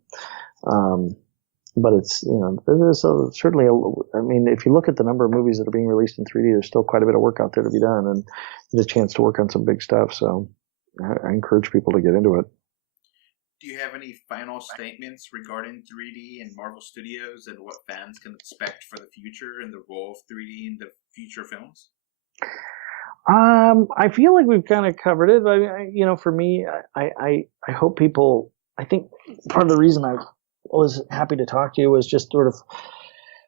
it's, there's certainly if you look at the number of movies that are being released in 3D, there's still quite a bit of work out there to be done, and there's a chance to work on some big stuff. So I encourage people to get into it. Do you have any final statements regarding 3D and Marvel Studios and what fans can expect for the future and the role of 3D in the future films? I feel like we've kind of covered it, but for me, I hope people, I think part of the reason I was happy to talk to you was just sort of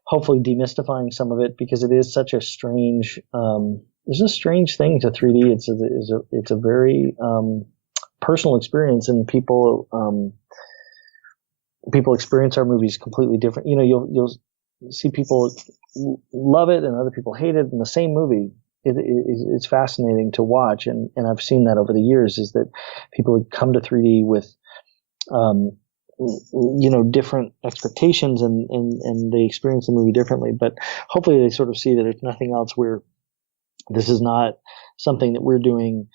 hopefully demystifying some of it, because it is such a strange, there's a strange thing to 3D. It's a very, personal experience, and people experience our movies completely different. You'll see people love it and other people hate it in the same movie. It's fascinating to watch, and I've seen that over the years, is that people would come to 3D with different expectations, and they experience the movie differently. But hopefully they sort of see that if nothing else, this is not something that we're doing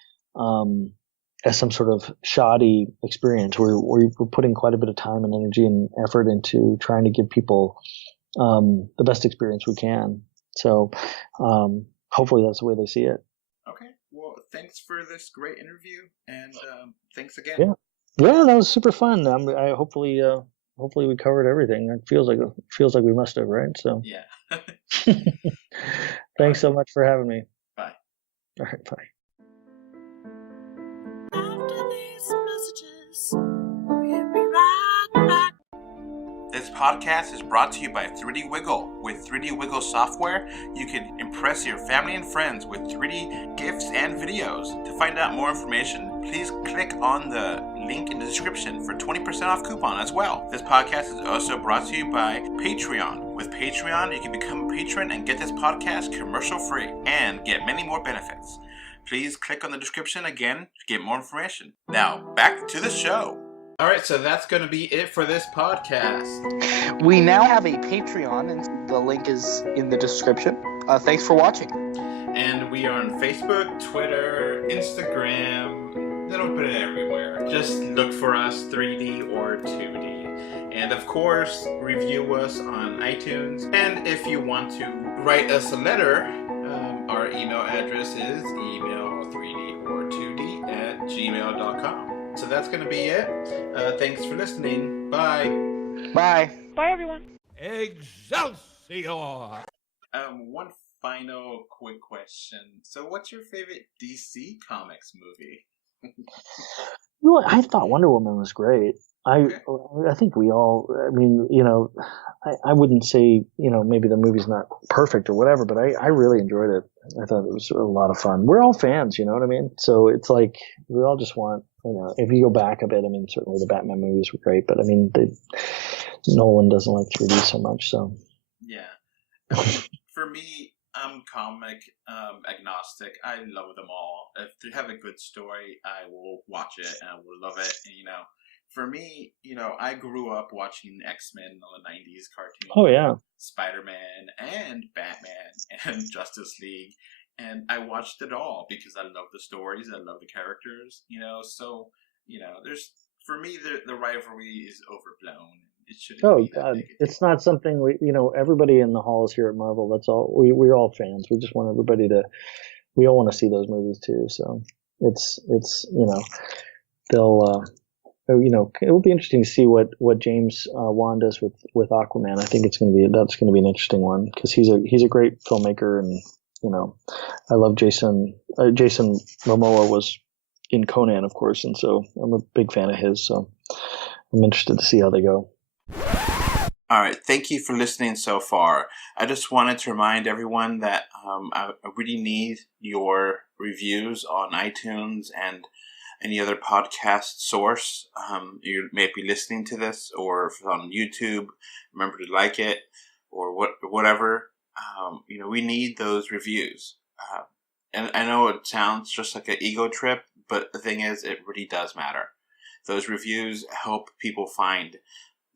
as some sort of shoddy experience. We're putting quite a bit of time and energy and effort into trying to give people the best experience we can. So hopefully that's the way they see it. Okay. Well, thanks for this great interview, and thanks again. Yeah, that was super fun. Hopefully we covered everything. It feels like we must have, right? So yeah. Thanks so much for having me. Bye. All right, bye. After these messages, we'll be right back. This podcast is brought to you by 3D Wiggle. With 3D Wiggle software, you can impress your family and friends with 3D GIFs and videos. To find out more information, please click on the link in the description for 20% off coupon as well. This podcast is also brought to you by Patreon. With Patreon, you can become a patron and get this podcast commercial free and get many more benefits. Please click on the description again to get more information. Now, back to the show. All right, so that's going to be it for this podcast. We now have a Patreon, and the link is in the description. Thanks for watching. And we are on Facebook, Twitter, Instagram, a little bit everywhere. Just look for us, 3D or 2D. And of course, review us on iTunes. And if you want to write us a letter, our email address is email3dor2d@gmail.com. So that's going to be it. Thanks for listening. Bye. Bye. Bye, everyone. Excelsior! One final quick question. So what's your favorite DC Comics movie? You know, I thought Wonder Woman was great. I think we all, I mean, you know, I wouldn't say, you know, maybe the movie's not perfect or whatever, but I really enjoyed it. I thought it was a lot of fun. We're all fans, you know what I mean? So it's like, we all just want, you know, if you go back a bit, I mean, certainly the Batman movies were great, but I mean, Nolan doesn't like 3D so much, so. Yeah. For me, I'm comic agnostic. I love them all. If they have a good story, I will watch it and I will love it. And, you know, for me, you know, I grew up watching X-Men on the 90s cartoon. Oh, yeah. Spider-Man and Batman and Justice League. And I watched it all because I love the stories. I love the characters, you know. So, you know, for me, the rivalry is overblown. It shouldn't be that big. It's not something you know, everybody in the halls here at Marvel, that's all, we're all fans. We just want everybody we all want to see those movies too. So it's, you know, they'll, you know, it will be interesting to see what James Wan does with Aquaman. I think that's going to be an interesting one because he's a great filmmaker, and you know, I love Jason Momoa was in Conan, of course, and so I'm a big fan of his. So I'm interested to see how they go. All right, thank you for listening so far. I just wanted to remind everyone that I really need your reviews on iTunes and any other podcast source. You may be listening to this, or if it's on YouTube, remember to like it, or whatever. You know, we need those reviews. And I know it sounds just like an ego trip, but the thing is, it really does matter. Those reviews help people find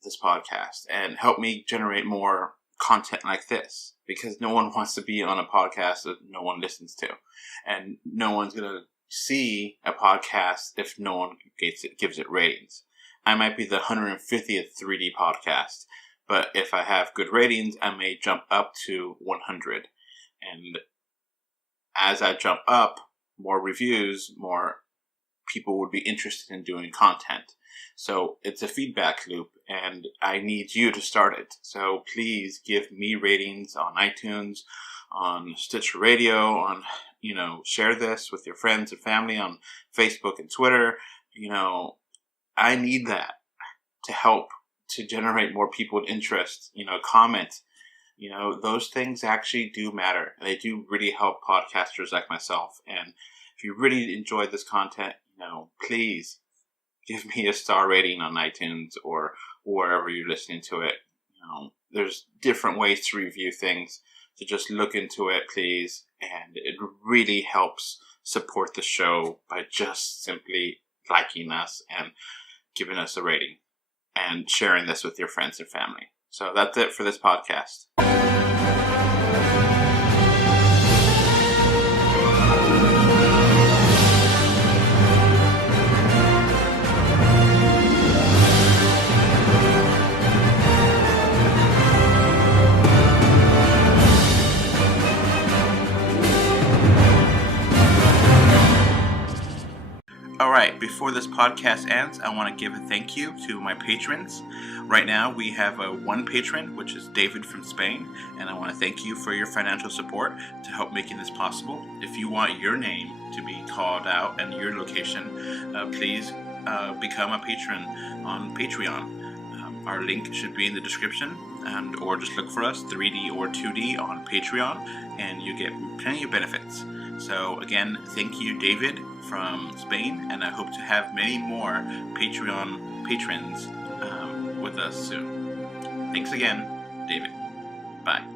this podcast and help me generate more content like this, because no one wants to be on a podcast that no one listens to, and no one's going to see a podcast if no one gives it ratings. I might be the 150th 3D podcast, but if I have good ratings, I may jump up to 100. And as I jump up, more reviews, more people would be interested in doing content. So it's a feedback loop, and I need you to start it. So please give me ratings on iTunes, on Stitcher Radio, on, you know, share this with your friends and family on Facebook and Twitter. You know, I need that to help to generate more people interest, you know, comment. You know, those things actually do matter. They do really help podcasters like myself. And if you really enjoyed this content, you know, please give me a star rating on iTunes or wherever you're listening to it. You know, there's different ways to review things. So just look into it, please. And it really helps support the show by just simply liking us and giving us a rating and sharing this with your friends and family. So that's it for this podcast. Alright, before this podcast ends, I want to give a thank you to my patrons. Right now, we have one patron, which is David from Spain, and I want to thank you for your financial support to help making this possible. If you want your name to be called out and your location, please become a patron on Patreon. Our link should be in the description, or just look for us, 3Dor2D on Patreon, and you get plenty of benefits. So again, thank you, David from Spain, and I hope to have many more Patreon patrons with us soon. Thanks again, David. Bye.